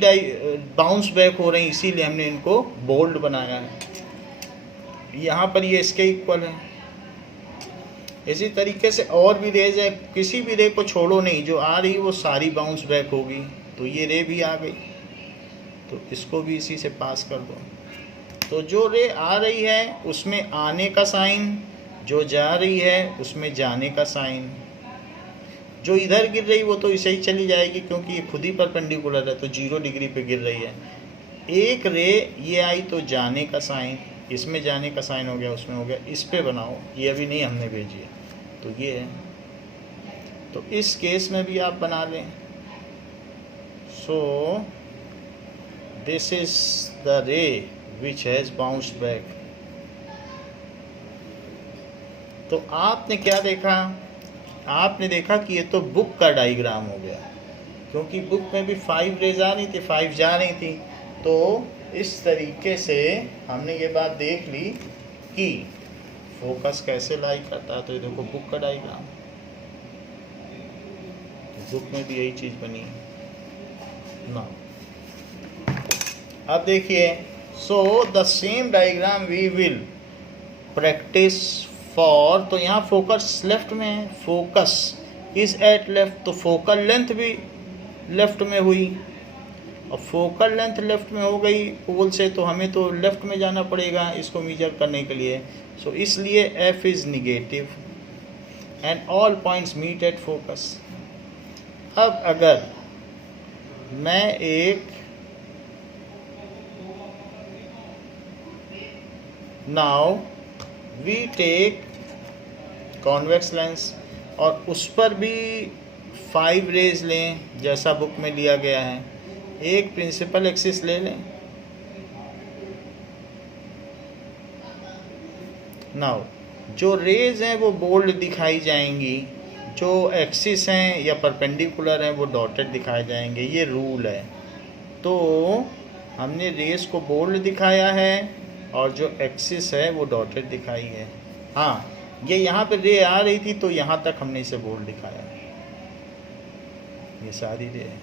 बाउंस बैक हो रही हैं, इसीलिए हमने इनको बोल्ड बनाया है। यहाँ पर ये इसके इक्वल है। इसी तरीके से और भी रेज है, किसी भी रे को छोड़ो नहीं, जो आ रही वो सारी बाउंस बैक होगी। तो ये रे भी आ गई, तो इसको भी इसी से पास कर दो। तो जो रे आ रही है उसमें आने का साइन, जो जा रही है उसमें जाने का साइन। जो इधर गिर रही वो तो इसे ही चली जाएगी क्योंकि ये खुद ही परपेंडिकुलर है, तो 0 डिग्री पे गिर रही है। एक रे ये आई तो जाने का साइन, इसमें जाने का साइन हो गया, उसमें हो गया। इस पे बनाओ, ये अभी नहीं हमने भेजी है, तो ये है। तो इस केस में भी आप बना लें। सो दिस इज द रे विच हैज़ बाउंस्ड बैक। तो आपने क्या देखा? आपने देखा कि ये तो बुक का डायग्राम हो गया, क्योंकि बुक में भी 5 रेज आ रही थी, 5 जा रही थी। तो इस तरीके से हमने ये बात देख ली कि फोकस कैसे लाई करता है। तो ये देखो बुक का डायग्राम, तो बुक में भी यही चीज़ बनी ना। अब देखिए, so the same diagram we will practice for. तो यहाँ फोकस लेफ्ट में है, फोकस इज एट लेफ्ट, तो फोकल लेंथ भी लेफ्ट में हुई। और फोकल लेंथ लेफ्ट में हो गई पोल से, तो हमें तो लेफ्ट में जाना पड़ेगा इसको मेजर करने के लिए। सो इसलिए F is negative and all points meet at focus. अब अगर मैं एक now we take convex lens और उस पर भी 5 रेज लें जैसा बुक में लिया गया है, एक प्रिंसिपल एक्सिस ले लें। नाउ जो रेज हैं वो बोल्ड दिखाई जाएंगी, जो एक्सिस हैं या परपेंडिकुलर हैं वो डॉटेड दिखाए जाएंगे, ये रूल है। तो हमने रेज को बोल्ड दिखाया है और जो एक्सिस है वो डॉटेड दिखाई है। हाँ, ये यहाँ पे रे आ रही थी तो यहाँ तक हमने इसे बोल्ड दिखाया, ये सारी रे है।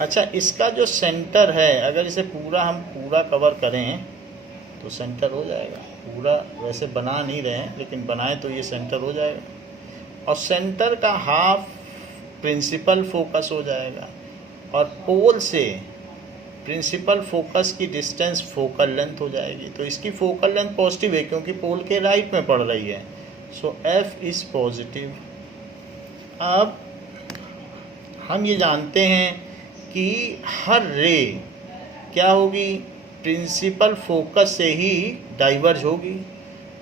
अच्छा, इसका जो सेंटर है, अगर इसे हम पूरा कवर करें तो सेंटर हो जाएगा पूरा। वैसे बना नहीं रहे हैं, लेकिन बनाए तो ये सेंटर हो जाएगा। और सेंटर का हाफ प्रिंसिपल फोकस हो जाएगा, और पोल से प्रिंसिपल फोकस की डिस्टेंस फोकल लेंथ हो जाएगी। तो इसकी फोकल लेंथ पॉजिटिव है क्योंकि पोल के राइट में पड़ रही है। सो एफ इज़ पॉजिटिव। अब हम ये जानते हैं कि हर रे क्या होगी, प्रिंसिपल फोकस से ही डाइवर्ज होगी।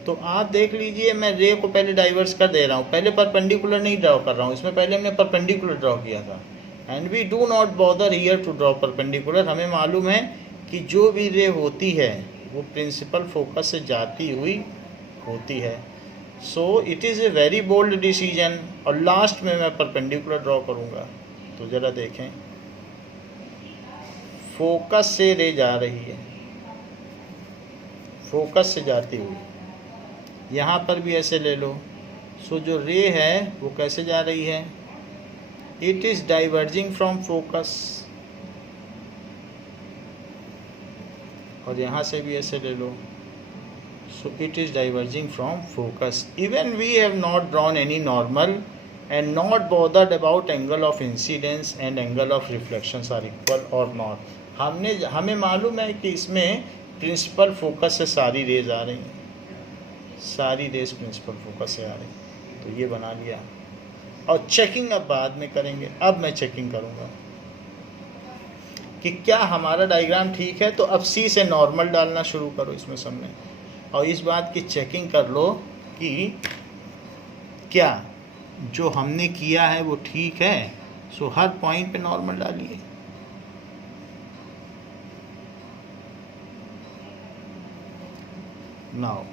तो आप देख लीजिए, मैं रे को पहले डाइवर्स कर दे रहा हूँ, पहले परपेंडिकुलर नहीं ड्रॉ कर रहा हूँ, इसमें पहले हमने परपेंडिकुलर ड्रॉ किया था। And we do not bother here to draw perpendicular. हमें मालूम है कि जो भी रे होती है वो प्रिंसिपल फोकस से जाती हुई होती है। So it is a very bold decision. और लास्ट में मैं परपेंडिकुलर ड्रॉ करूँगा, तो ज़रा देखें, फोकस से रे जा रही है, फोकस से जाती हुई। यहाँ पर भी ऐसे ले लो। सो जो रे है वो कैसे जा रही है? It is diverging from focus. और यहाँ से भी ऐसे ले लो। So it is diverging from focus. Even we have not drawn any normal and not bothered about angle of incidence and angle of reflections are equal or not। हमें मालूम है कि इसमें प्रिंसिपल फोकस से सारी रेज आ रही हैं, सारी रेज प्रिंसिपल फोकस से आ रही हैं। तो ये बना लिया। और चेकिंग अब बाद में करेंगे। अब मैं चेकिंग करूँगा कि क्या हमारा डायग्राम ठीक है। तो अब सी से नॉर्मल डालना शुरू करो इसमें सब में, और इस बात की चेकिंग कर लो कि क्या जो हमने किया है वो ठीक है। सो हर पॉइंट पे नॉर्मल डालिए। नाउ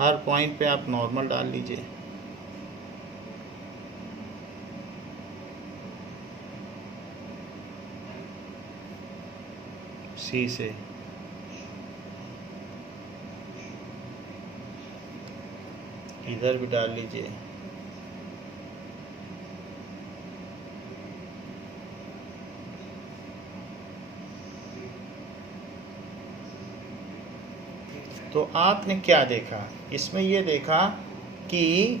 हर पॉइंट पे आप नॉर्मल डाल लीजिए। सी से इधर भी डाल लीजिए। तो आपने क्या देखा इसमें? ये देखा कि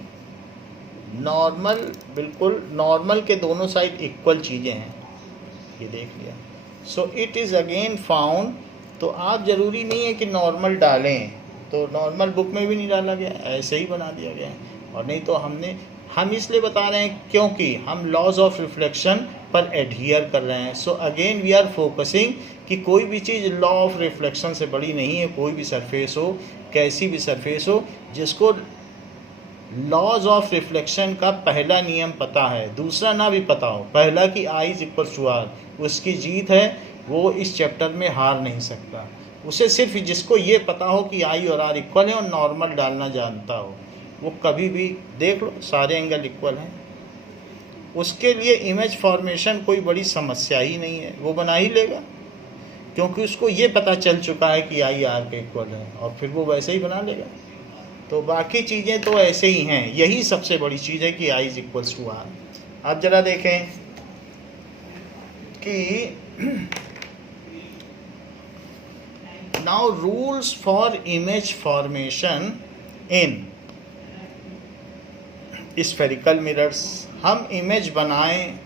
नॉर्मल, बिल्कुल नॉर्मल के दोनों साइड इक्वल चीज़ें हैं, ये देख लिया। सो इट इज़ अगेन फाउंड। तो आप ज़रूरी नहीं है कि नॉर्मल डालें, तो नॉर्मल बुक में भी नहीं डाला गया, ऐसे ही बना दिया गया। और नहीं तो हम इसलिए बता रहे हैं क्योंकि हम लॉज ऑफ रिफ्लेक्शन पर एडहियर कर रहे हैं। So again we are focusing कि कोई भी चीज़ लॉ ऑफ रिफ्लेक्शन से बड़ी नहीं है। कोई भी सरफेस हो, कैसी भी सरफेस हो, जिसको लॉज ऑफ रिफ्लेक्शन का पहला नियम पता है, दूसरा ना भी पता हो, पहला कि I is equal to are, उसकी जीत है। वो इस चैप्टर में हार नहीं सकता। उसे सिर्फ जिसको ये पता हो कि आई और आर इक्वल है और नॉर्मल डालना जानता हो, वो कभी भी देख लो सारे एंगल इक्वल हैं, उसके लिए इमेज फॉर्मेशन कोई बड़ी समस्या ही नहीं है, वो बना ही लेगा। क्योंकि उसको ये पता चल चुका है कि आई आर के इक्वल है, और फिर वो वैसे ही बना लेगा। तो बाकी चीज़ें तो ऐसे ही हैं। यही सबसे बड़ी चीज़ है कि I is equals to are. अब जरा देखें कि now rules for image formation in spherical mirrors. हम इमेज बनाएं,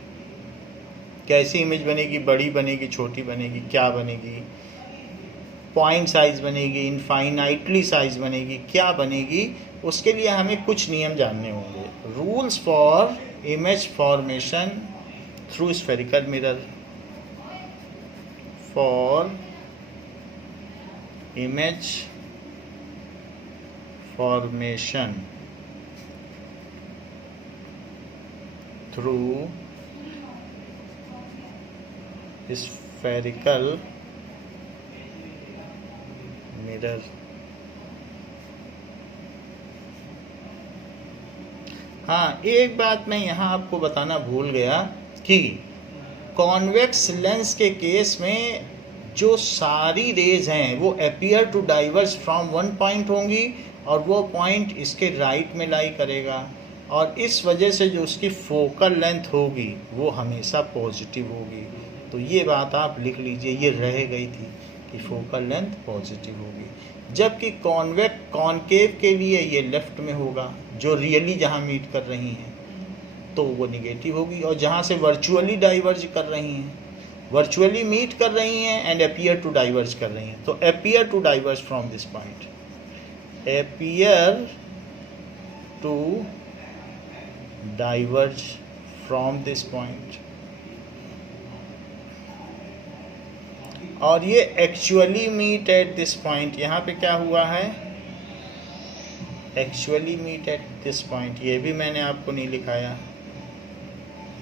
कैसी इमेज बनेगी? बड़ी बनेगी, छोटी बनेगी, क्या बनेगी? पॉइंट साइज बनेगी, इनफाइनाइटली साइज बनेगी, क्या बनेगी? उसके लिए हमें कुछ नियम जानने होंगे। Rules for image formation through spherical mirror. For image formation through spherical mirror. हाँ, एक बात मैं यहाँ आपको बताना भूल गया कि कॉन्वेक्स लेंस के केस में जो सारी रेज हैं वो appear to diverse from one point होंगी, और वो पॉइंट इसके राइट में लाई करेगा, और इस वजह से जो उसकी फोकल लेंथ होगी वो हमेशा पॉजिटिव होगी। तो ये बात आप लिख लीजिए, ये रह गई थी कि फोकल लेंथ पॉजिटिव होगी, जबकि कॉनकेव के लिए ये लेफ्ट में होगा, जो रियली जहाँ मीट कर रही हैं तो वो निगेटिव होगी, और जहाँ से वर्चुअली डाइवर्ज कर रही हैं, वर्चुअली मीट कर रही हैं एंड अपीयर टू डाइवर्ज कर रही हैं, तो appear to diverge from this point, appear to diverge from this point. और ये actually meet at this point. यहाँ पे क्या हुआ है? Actually meet at this point. ये भी मैंने आपको नहीं लिखाया,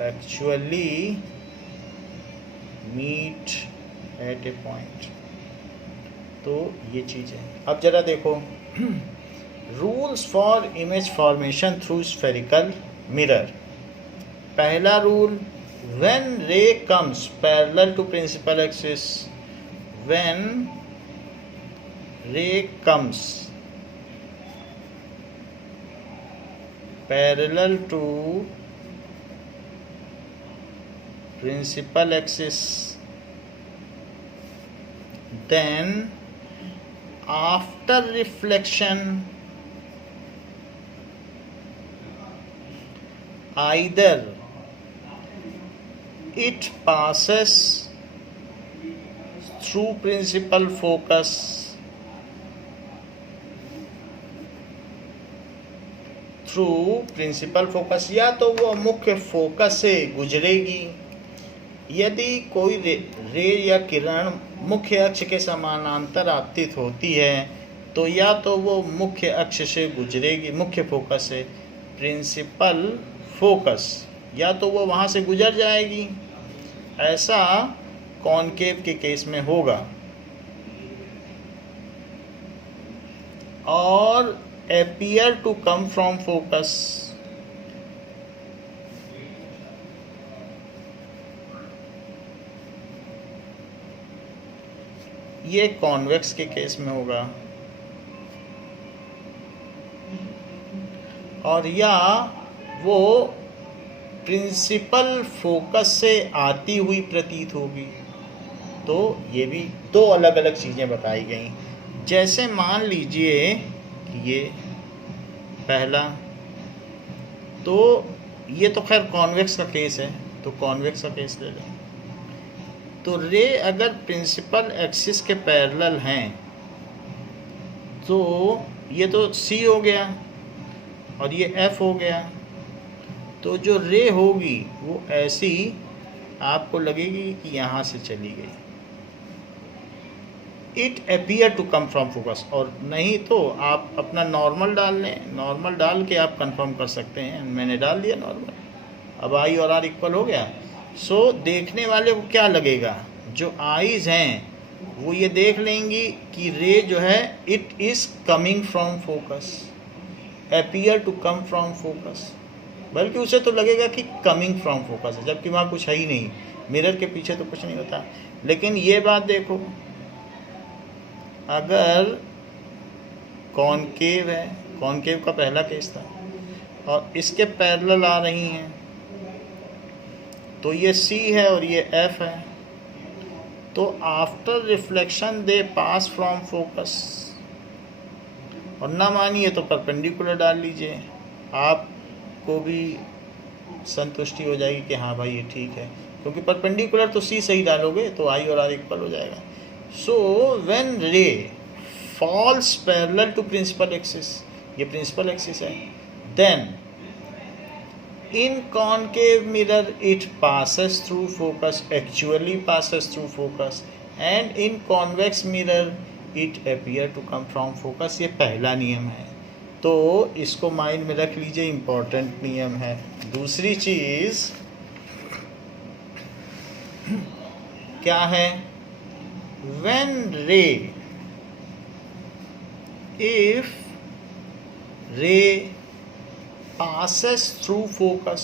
actually meet at a point. तो ये चीज़ है। अब जरा देखो rules for image formation through spherical mirror. पहला rule when ray comes parallel to principal axis, when ray comes parallel to principal axis, then after reflection either it passes through principal focus या तो वो मुख्य फोकस से गुजरेगी। यदि कोई रे या किरण मुख्य अक्ष के समानांतर आपतित होती है तो या तो वो मुख्य अक्ष से गुजरेगी, मुख्य फोकस से, प्रिंसिपल फोकस, या तो वो वहाँ से गुजर जाएगी। ऐसा कॉनकेव के केस में होगा। और appear to come from focus, ये कॉन्वेक्स के केस में होगा। और या वो प्रिंसिपल फोकस से आती हुई प्रतीत होगी। तो ये भी दो अलग अलग चीज़ें बताई गई। जैसे मान लीजिए कि ये पहला, तो ये तो खैर कॉन्वेक्स का केस है, तो कॉन्वेक्स का केस ले लें। तो रे अगर प्रिंसिपल एक्सिस के पैरेलल हैं तो ये तो सी हो गया और ये एफ हो गया। तो जो रे होगी वो ऐसी आपको लगेगी कि यहाँ से चली गई। It appear to come from focus, और नहीं तो आप अपना नॉर्मल डाल लें, नॉर्मल डाल के आप कंफर्म कर सकते हैं। मैंने डाल दिया नॉर्मल, अब आई और आर इक्वल हो गया। सो देखने वाले को क्या लगेगा, जो आईज हैं वो ये देख लेंगी कि रे जो है it is coming from focus, appear to come from focus, बल्कि उसे तो लगेगा कि कमिंग फ्रॉम फोकस है, जबकि वहाँ कुछ है ही नहीं, मिरर के पीछे तो कुछ नहीं होता। लेकिन ये बात देखो, अगर कॉनकेव है, कॉनकेव का पहला केस था, और इसके पैरेलल आ रही हैं, तो ये C है और ये F है, तो after reflection they pass from focus. और ना मानिए तो परपेंडिकुलर डाल लीजिए, आपको भी संतुष्टि हो जाएगी कि हाँ भाई ये ठीक है, क्योंकि परपेंडिकुलर तो C सही डालोगे तो I और R इक्वल हो जाएगा। So when ray falls parallel to principal axis, ये प्रिंसिपल एक्सिस है, then in concave mirror it passes through focus, actually passes through focus, and in convex mirror it appear to come from focus। ये पहला नियम है, तो इसको माइंड में रख लीजिए, इम्पोर्टेंट नियम है। दूसरी चीज़ क्या है, when ray, if ray passes through focus,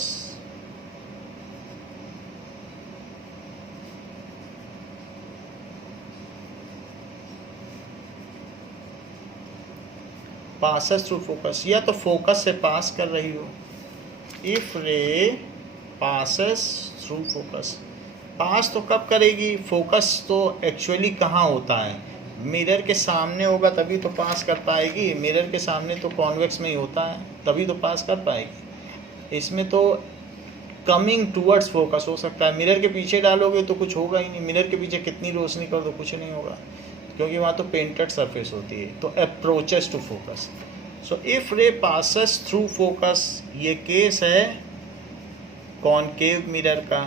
passes through focus, या तो फोकस से पास कर रही हो। if ray passes through focus, पास तो कब करेगी, फोकस तो एक्चुअली कहाँ होता है, मिरर के सामने होगा तभी तो पास कर पाएगी। मिरर के सामने तो कॉन्वेक्स में ही होता है, तभी तो पास कर पाएगी। इसमें तो कमिंग टूवर्ड्स फोकस हो सकता है, मिरर के पीछे डालोगे तो कुछ होगा ही नहीं, मिरर के पीछे कितनी रोशनी कर दो कुछ नहीं होगा, क्योंकि वहाँ तो पेंटेड सरफेस होती है। तो approaches to focus, so if ray passes through focus, ये केस है कॉनकेव मिरर का।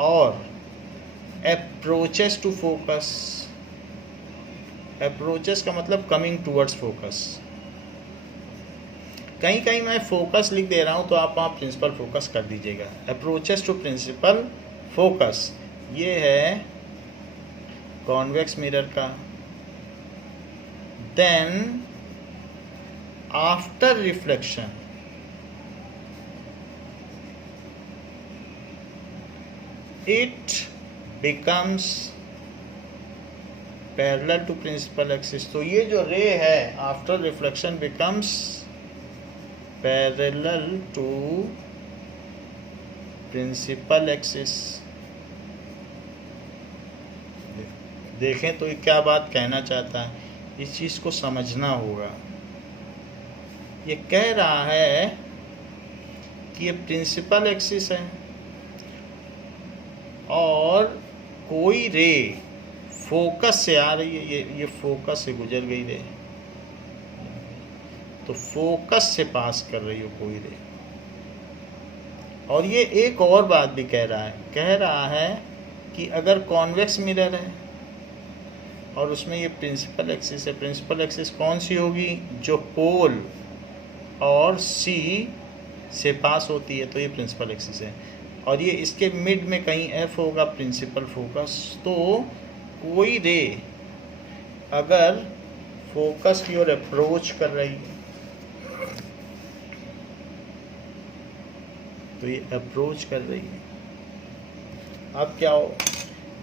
और अप्रोचेस टू फोकस, अप्रोचेस का मतलब कमिंग टूवर्ड्स फोकस। कहीं कहीं मैं फोकस लिख दे रहा हूँ तो आप वहाँ प्रिंसिपल फोकस कर दीजिएगा। अप्रोचेस टू प्रिंसिपल फोकस, ये है कॉन्वेक्स मिरर का। Then after reflection, it becomes parallel to principal axis. तो ये जो रे है after reflection becomes parallel to principal axis. देखें तो ये क्या बात कहना चाहता है, इस चीज़ को समझना होगा। ये कह रहा है कि ये प्रिंसिपल एक्सिस है और कोई रे फोकस से आ रही है, ये फोकस से गुजर गई रे, तो फोकस से पास कर रही हो कोई रे। और ये एक और बात भी कह रहा है कि अगर कॉन्वेक्स मिरर है और उसमें ये प्रिंसिपल एक्सिस है, प्रिंसिपल एक्सिस कौन सी होगी, जो पोल और सी से पास होती है, तो ये प्रिंसिपल एक्सिस है। और ये इसके मिड में कहीं एफ होगा, प्रिंसिपल फोकस। तो कोई रे अगर फोकस की ओर अप्रोच कर रही है तो ये अप्रोच कर रही है। अब क्या हो,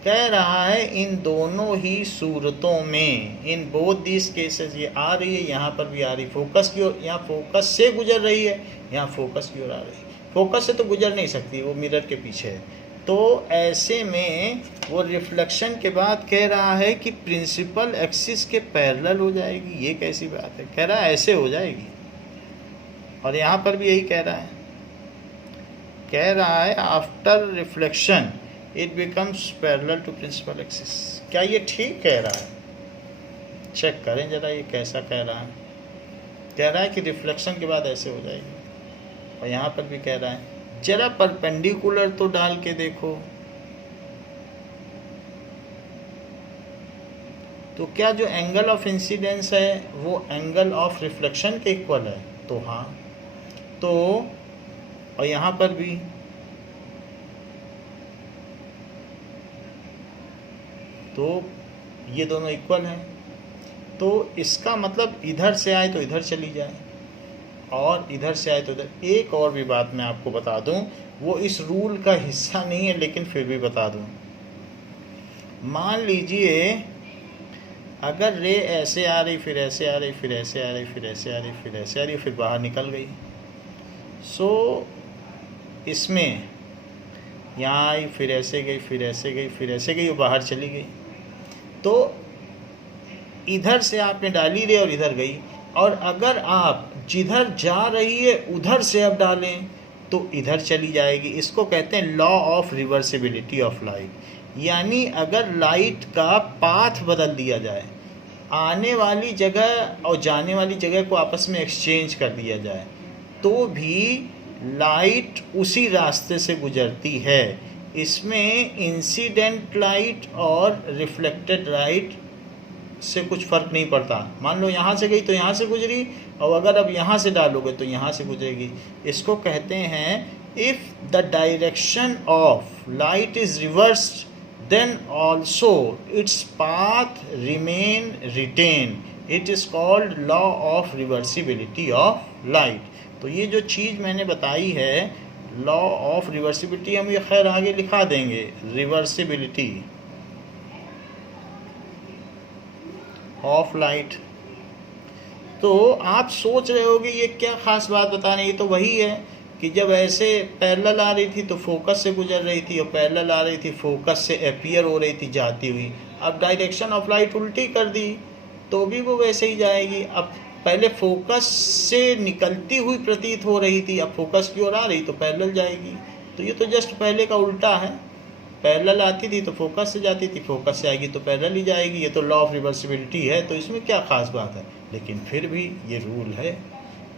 कह रहा है इन दोनों ही सूरतों में, इन बोथ दिस केसेस, ये आ रही है, यहाँ पर भी आ रही, फोकस की ओर, यहाँ फोकस से गुजर रही है, यहाँ फोकस की ओर आ रही है। फोकस से तो गुजर नहीं सकती, वो मिरर के पीछे है। तो ऐसे में वो रिफ्लेक्शन के बाद कह रहा है कि प्रिंसिपल एक्सिस के पैरेलल हो जाएगी। ये कैसी बात है, कह रहा है ऐसे हो जाएगी। और यहाँ पर भी यही कह रहा है after reflection it becomes parallel to principal axis. क्या ये ठीक कह रहा है? चेक करें जरा ये कैसा कह रहा है। कह रहा है कि रिफ्लेक्शन के बाद ऐसे हो जाएगी, और यहाँ पर भी कह रहा है जरा परपेंडिकुलर तो डाल के देखो। तो क्या जो एंगल ऑफ इंसिडेंस है वो एंगल ऑफ रिफ्लेक्शन के इक्वल है? तो हाँ। तो और यहाँ पर भी तो ये दोनों इक्वल हैं। तो इसका मतलब इधर से आए तो इधर चली जाए और इधर से आए तो इधर। एक और भी बात मैं आपको बता दूं, वो इस रूल का हिस्सा नहीं है लेकिन फिर भी बता दूं। मान लीजिए अगर रे ऐसे आ रही, फिर ऐसे आ रही, फिर ऐसे आ रही, फिर ऐसे आ रही, फिर ऐसे आ रही, फिर बाहर निकल गई। इसमें यहाँ आई, फिर ऐसे गई, फिर ऐसे गई, फिर ऐसे गई, वो बाहर चली गई। तो इधर से आपने डाली रे और इधर गई। और अगर आप जिधर जा रही है उधर से अब डालें तो इधर चली जाएगी। इसको कहते हैं law of reversibility of light. यानी अगर लाइट का पाथ बदल दिया जाए, आने वाली जगह और जाने वाली जगह को आपस में एक्सचेंज कर दिया जाए, तो भी लाइट उसी रास्ते से गुजरती है। इसमें इंसिडेंट लाइट और रिफ्लेक्टेड लाइट से कुछ फ़र्क नहीं पड़ता। मान लो यहाँ से गई तो यहाँ से गुजरी, और अगर अब यहाँ से डालोगे तो यहाँ से गुजरेगी। इसको कहते हैं if the direction of light is reversed then also its path remain retain. It is called law of reversibility of light. तो ये जो चीज़ मैंने बताई है लॉ ऑफ रिवर्सिबिलिटी, हम ये खैर आगे लिखा देंगे, रिवर्सिबिलिटी ऑफ लाइट। तो आप सोच रहे होगे ये क्या ख़ास बात बता रहे हैं। ये तो वही है कि जब ऐसे पैरेलल आ रही थी तो फोकस से गुजर रही थी, और पैरेलल आ रही थी फोकस से अपीयर हो रही थी जाती हुई। अब डायरेक्शन ऑफ लाइट उल्टी कर दी तो भी वो वैसे ही जाएगी। अब पहले फोकस से निकलती हुई प्रतीत हो रही थी, अब फोकस की ओर आ रही तो पैरेलल जाएगी। तो ये तो जस्ट पहले का उल्टा है। पैरेलल आती थी तो फोकस से जाती थी, फोकस से आएगी तो पैरेलल ही जाएगी। ये तो लॉ ऑफ रिवर्सिबिलिटी है, तो इसमें क्या खास बात है। लेकिन फिर भी ये रूल है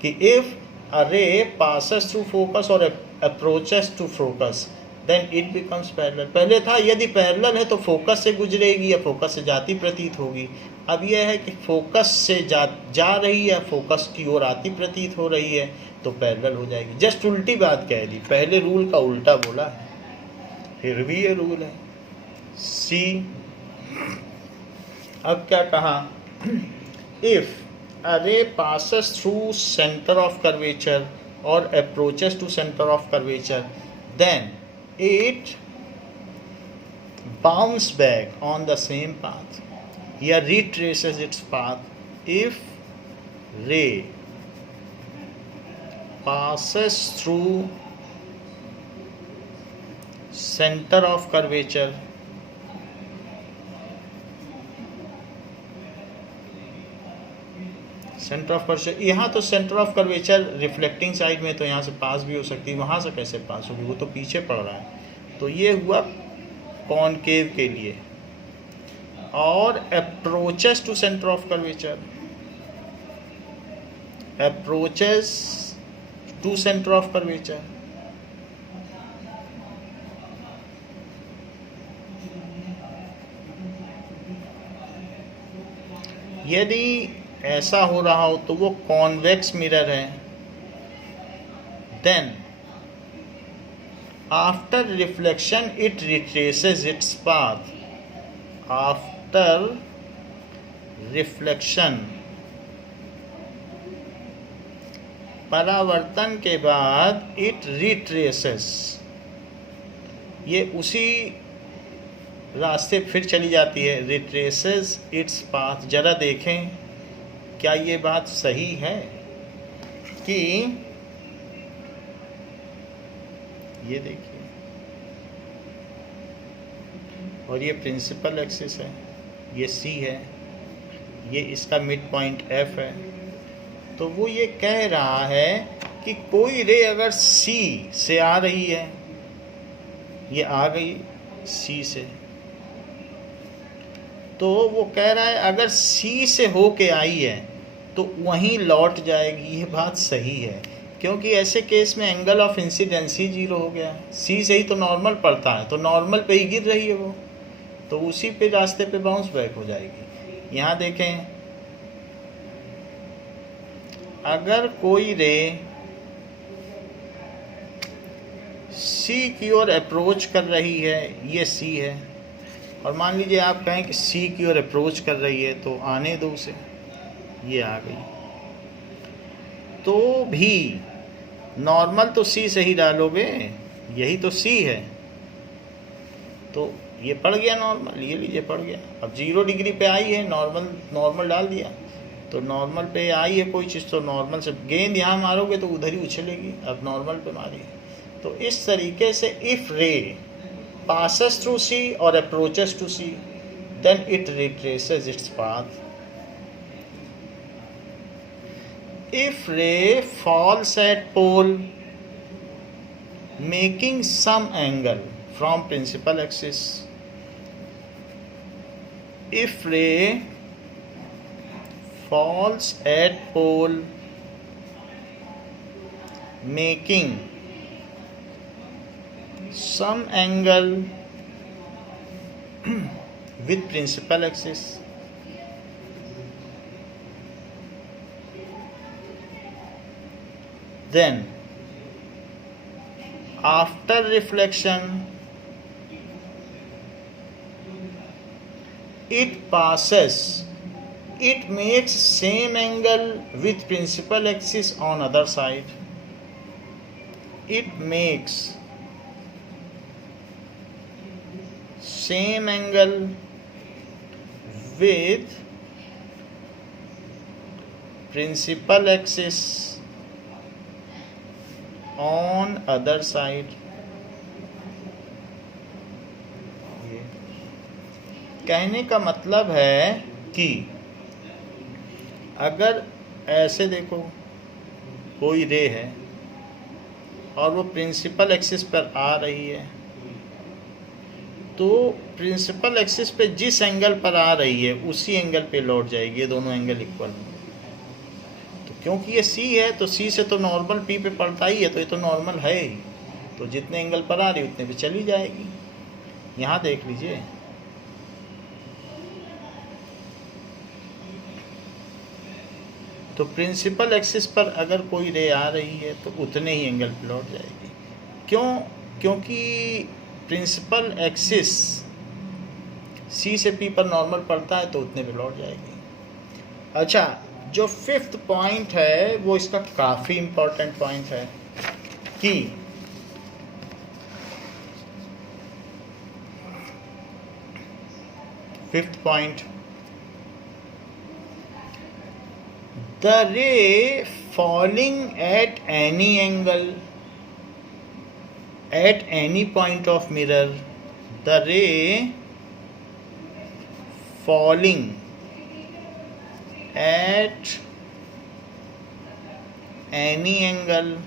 कि if a ray passes through focus और approaches to focus then it becomes parallel. पहले था यदि पैरेलल है तो फोकस से गुजरेगी या फोकस से जाती प्रतीत होगी। अब यह है कि फोकस से जा रही है, फोकस की ओर आती प्रतीत हो रही है, तो पैरेलल हो जाएगी। जस्ट उल्टी बात कह दी, पहले रूल का उल्टा बोला है, फिर भी ये रूल है। सी अब क्या कहा, if a ray passes through centre of curvature और approaches to centre of curvature then it bounce back on the same path. Here retraces its path if ray passes through center of curvature centre of curvature. यहाँ तो centre of curvature reflecting side में, तो यहाँ से पास भी हो सकती है, वहाँ से कैसे पास होगी, वो तो पीछे पड़ रहा है। तो ये हुआ कॉनकेव के लिए। और approaches to centre of curvature, approaches to centre of curvature, यदि ऐसा हो रहा हो तो वो कॉन्वेक्स मिरर है। Then after reflection it retraces its path. After reflection, परावर्तन के बाद इट रिट्रेसेस, ये उसी रास्ते फिर चली जाती है। Retraces its path. जरा देखें क्या ये बात सही है कि ये देखिए, और ये प्रिंसिपल एक्सिस है, ये सी है, ये इसका मिड पॉइंट एफ है। तो वो ये कह रहा है कि कोई रे अगर सी से आ रही है, ये आ गई सी से, तो वो कह रहा है अगर सी से होके आई है तो वहीं लौट जाएगी। ये बात सही है, क्योंकि ऐसे केस में एंगल ऑफ इंसिडेंस ही 0 हो गया। सी से ही तो नॉर्मल पड़ता है, तो नॉर्मल पे ही गिर रही है वो, तो उसी पे रास्ते पे बाउंस बैक हो जाएगी। यहाँ देखें, अगर कोई रे सी की ओर अप्रोच कर रही है, ये सी है, और मान लीजिए आप कहें कि सी की ओर अप्रोच कर रही है, तो आने दो उसे, ये आ गई, तो भी नॉर्मल तो सी से ही डालोगे, यही तो सी है, तो ये पड़ गया नॉर्मल, ये लीजिए पड़ गया। अब 0 डिग्री पे आई है, नॉर्मल डाल दिया, तो नॉर्मल पे आई है कोई चीज़, तो नॉर्मल से गेंद यहाँ मारोगे तो उधर ही उछलेगी। अब नॉर्मल पे मारी, तो इस तरीके से इफ रे passes through C or approaches to C, then it retraces its path. If ray falls at pole making some angle from principal axis, if ray falls at pole making some angle with principal axis, then after reflection it passes, it makes same angle with principal axis on other side. It makes same angle with principal axis on other side. ये कहने का मतलब है कि अगर ऐसे देखो कोई रे है और वो प्रिंसिपल एक्सिस पर आ रही है, तो प्रिंसिपल एक्सिस पे जिस एंगल पर आ रही है उसी एंगल पे लौट जाएगी। ये दोनों एंगल इक्वल होंगे। तो क्योंकि ये सी है, तो सी से तो नॉर्मल पी पे पड़ता ही है, तो ये तो नॉर्मल है ही, तो जितने एंगल पर आ रही उतने पे चली जाएगी। यहाँ देख लीजिए, तो प्रिंसिपल एक्सिस पर अगर कोई रे आ रही है तो उतने ही एंगल पे लौट जाएगी। क्यों? क्योंकि प्रिंसिपल एक्सिस सी से पी पर नॉर्मल पड़ता है, तो उतने पे लौट जाएगी। अच्छा, जो 5th पॉइंट है वो इसका काफ़ी इम्पोर्टेंट पॉइंट है कि Fifth point, the ray falling at any angle, at any point of mirror, the ray falling at any angle,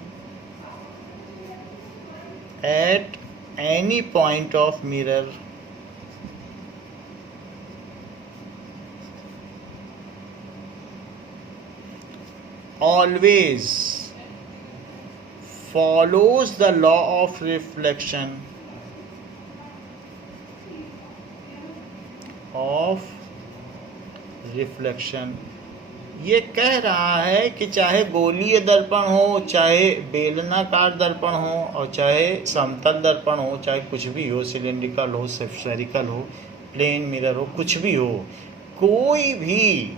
at any point of mirror, always follows the law of reflection, ये कह रहा है कि चाहे गोलीय दर्पण हो, चाहे बेलनाकार दर्पण हो, और चाहे समतल दर्पण हो, चाहे कुछ भी हो, सिलेंड्रिकल हो, स्फेरिकल हो, प्लेन मिरर हो, कुछ भी हो, कोई भी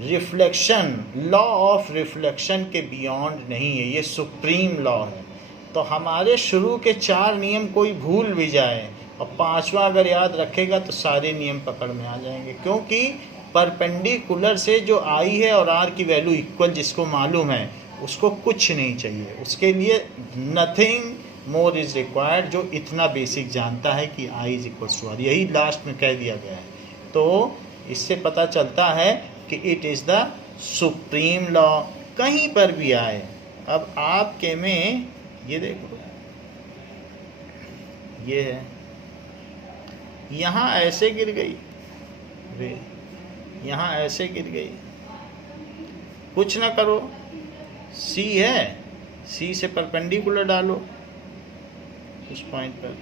रिफ्लेक्शन लॉ ऑफ रिफ्लेक्शन के बियॉन्ड नहीं है, ये सुप्रीम लॉ है। तो हमारे शुरू के 4 नियम कोई भूल भी जाए और 5वां अगर याद रखेगा तो सारे नियम पकड़ में आ जाएंगे, क्योंकि परपेंडिकुलर से जो आई है और आर की वैल्यू इक्वल जिसको मालूम है उसको कुछ नहीं चाहिए, उसके लिए नथिंग मोर इज रिक्वायर्ड, जो इतना बेसिक जानता है कि I is equal to are, यही लास्ट में कह दिया गया है। तो इससे पता चलता है कि it is the supreme law, कहीं पर भी आए। अब आपके में ये देखो, ये है, यहाँ ऐसे गिर गई रे, यहाँ ऐसे गिर गई, कुछ ना करो, सी है, सी से परपेंडिकुलर डालो उस पॉइंट पर,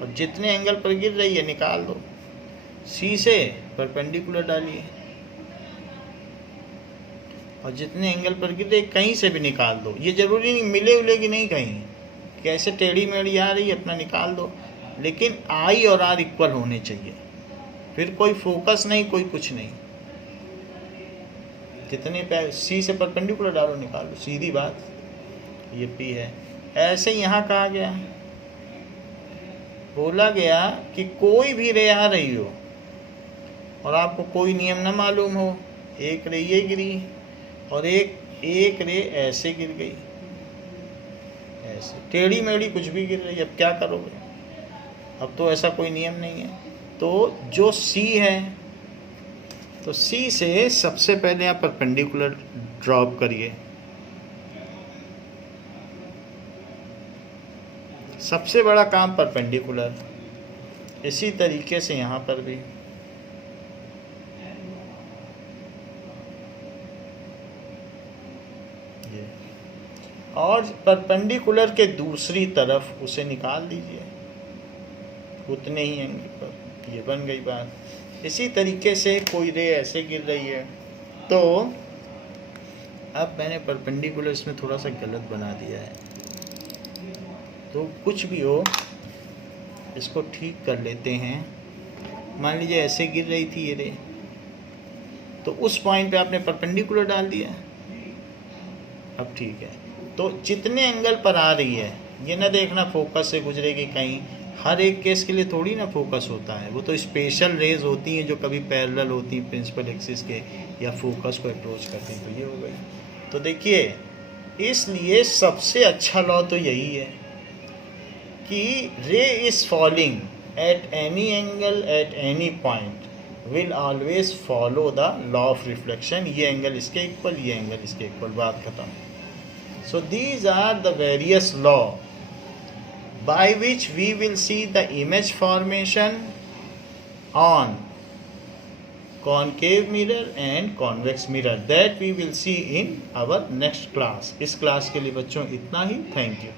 और जितने एंगल पर गिर रही है निकाल दो, सी से परपेंडिकुलर डालिए, और जितने एंगल पर गिर रही कहीं से भी निकाल दो, ये जरूरी नहीं मिले उलेगी नहीं, कहीं कैसे टेढ़ी मेढ़ी आ रही है अपना निकाल दो, लेकिन आई और आर इक्वल होने चाहिए, फिर कोई फोकस नहीं, कोई कुछ नहीं, जितने पे सी से परपेंडिकुलर डालो निकाल लो, सीधी बात। ये पी है। ऐसे यहाँ कहा गया, बोला गया कि कोई भी रे आ रही हो और आपको कोई नियम ना मालूम हो, एक रे ये गिरी और एक रे ऐसे गिर गई, ऐसे टेढ़ी मेढ़ी कुछ भी गिर रही, अब क्या करोगे, अब तो ऐसा कोई नियम नहीं है। तो जो सी है, तो सी से सबसे पहले आप परपेंडिकुलर ड्रॉप करिए, सबसे बड़ा काम परपेंडिकुलर। इसी तरीके से यहाँ पर भी ये, और परपेंडिकुलर के दूसरी तरफ उसे निकाल दीजिए उतने ही एंगल पर, ये बन गई बात। इसी तरीके से कोई रे ऐसे गिर रही है, तो अब मैंने परपेंडिकुलर इसमें थोड़ा सा गलत बना दिया है, तो कुछ भी हो इसको ठीक कर लेते हैं। मान लीजिए ऐसे गिर रही थी ये रे, तो उस पॉइंट पे आपने परपेंडिकुलर डाल दिया, अब ठीक है। तो जितने एंगल पर आ रही है ये ना देखना फोकस से गुजरेगी कहीं, हर एक केस के लिए थोड़ी ना फोकस होता है, वो तो स्पेशल रेज होती हैं जो कभी पैरेलल होती हैं प्रिंसिपल एक्सिस के या फोकस को अप्रोच करती हैं, तो ये हो गई। तो देखिए, इसलिए सबसे अच्छा लॉ तो यही है कि ray is falling at any angle at any point will always follow the law of reflection, ये एंगल इसके इक्वल, ये एंगल इसके इक्वल, बात खत्म। So these are the various law by which we will see the image formation on concave mirror and convex mirror, that we will see in our next class। इस क्लास के लिए बच्चों इतना ही, थैंक यू।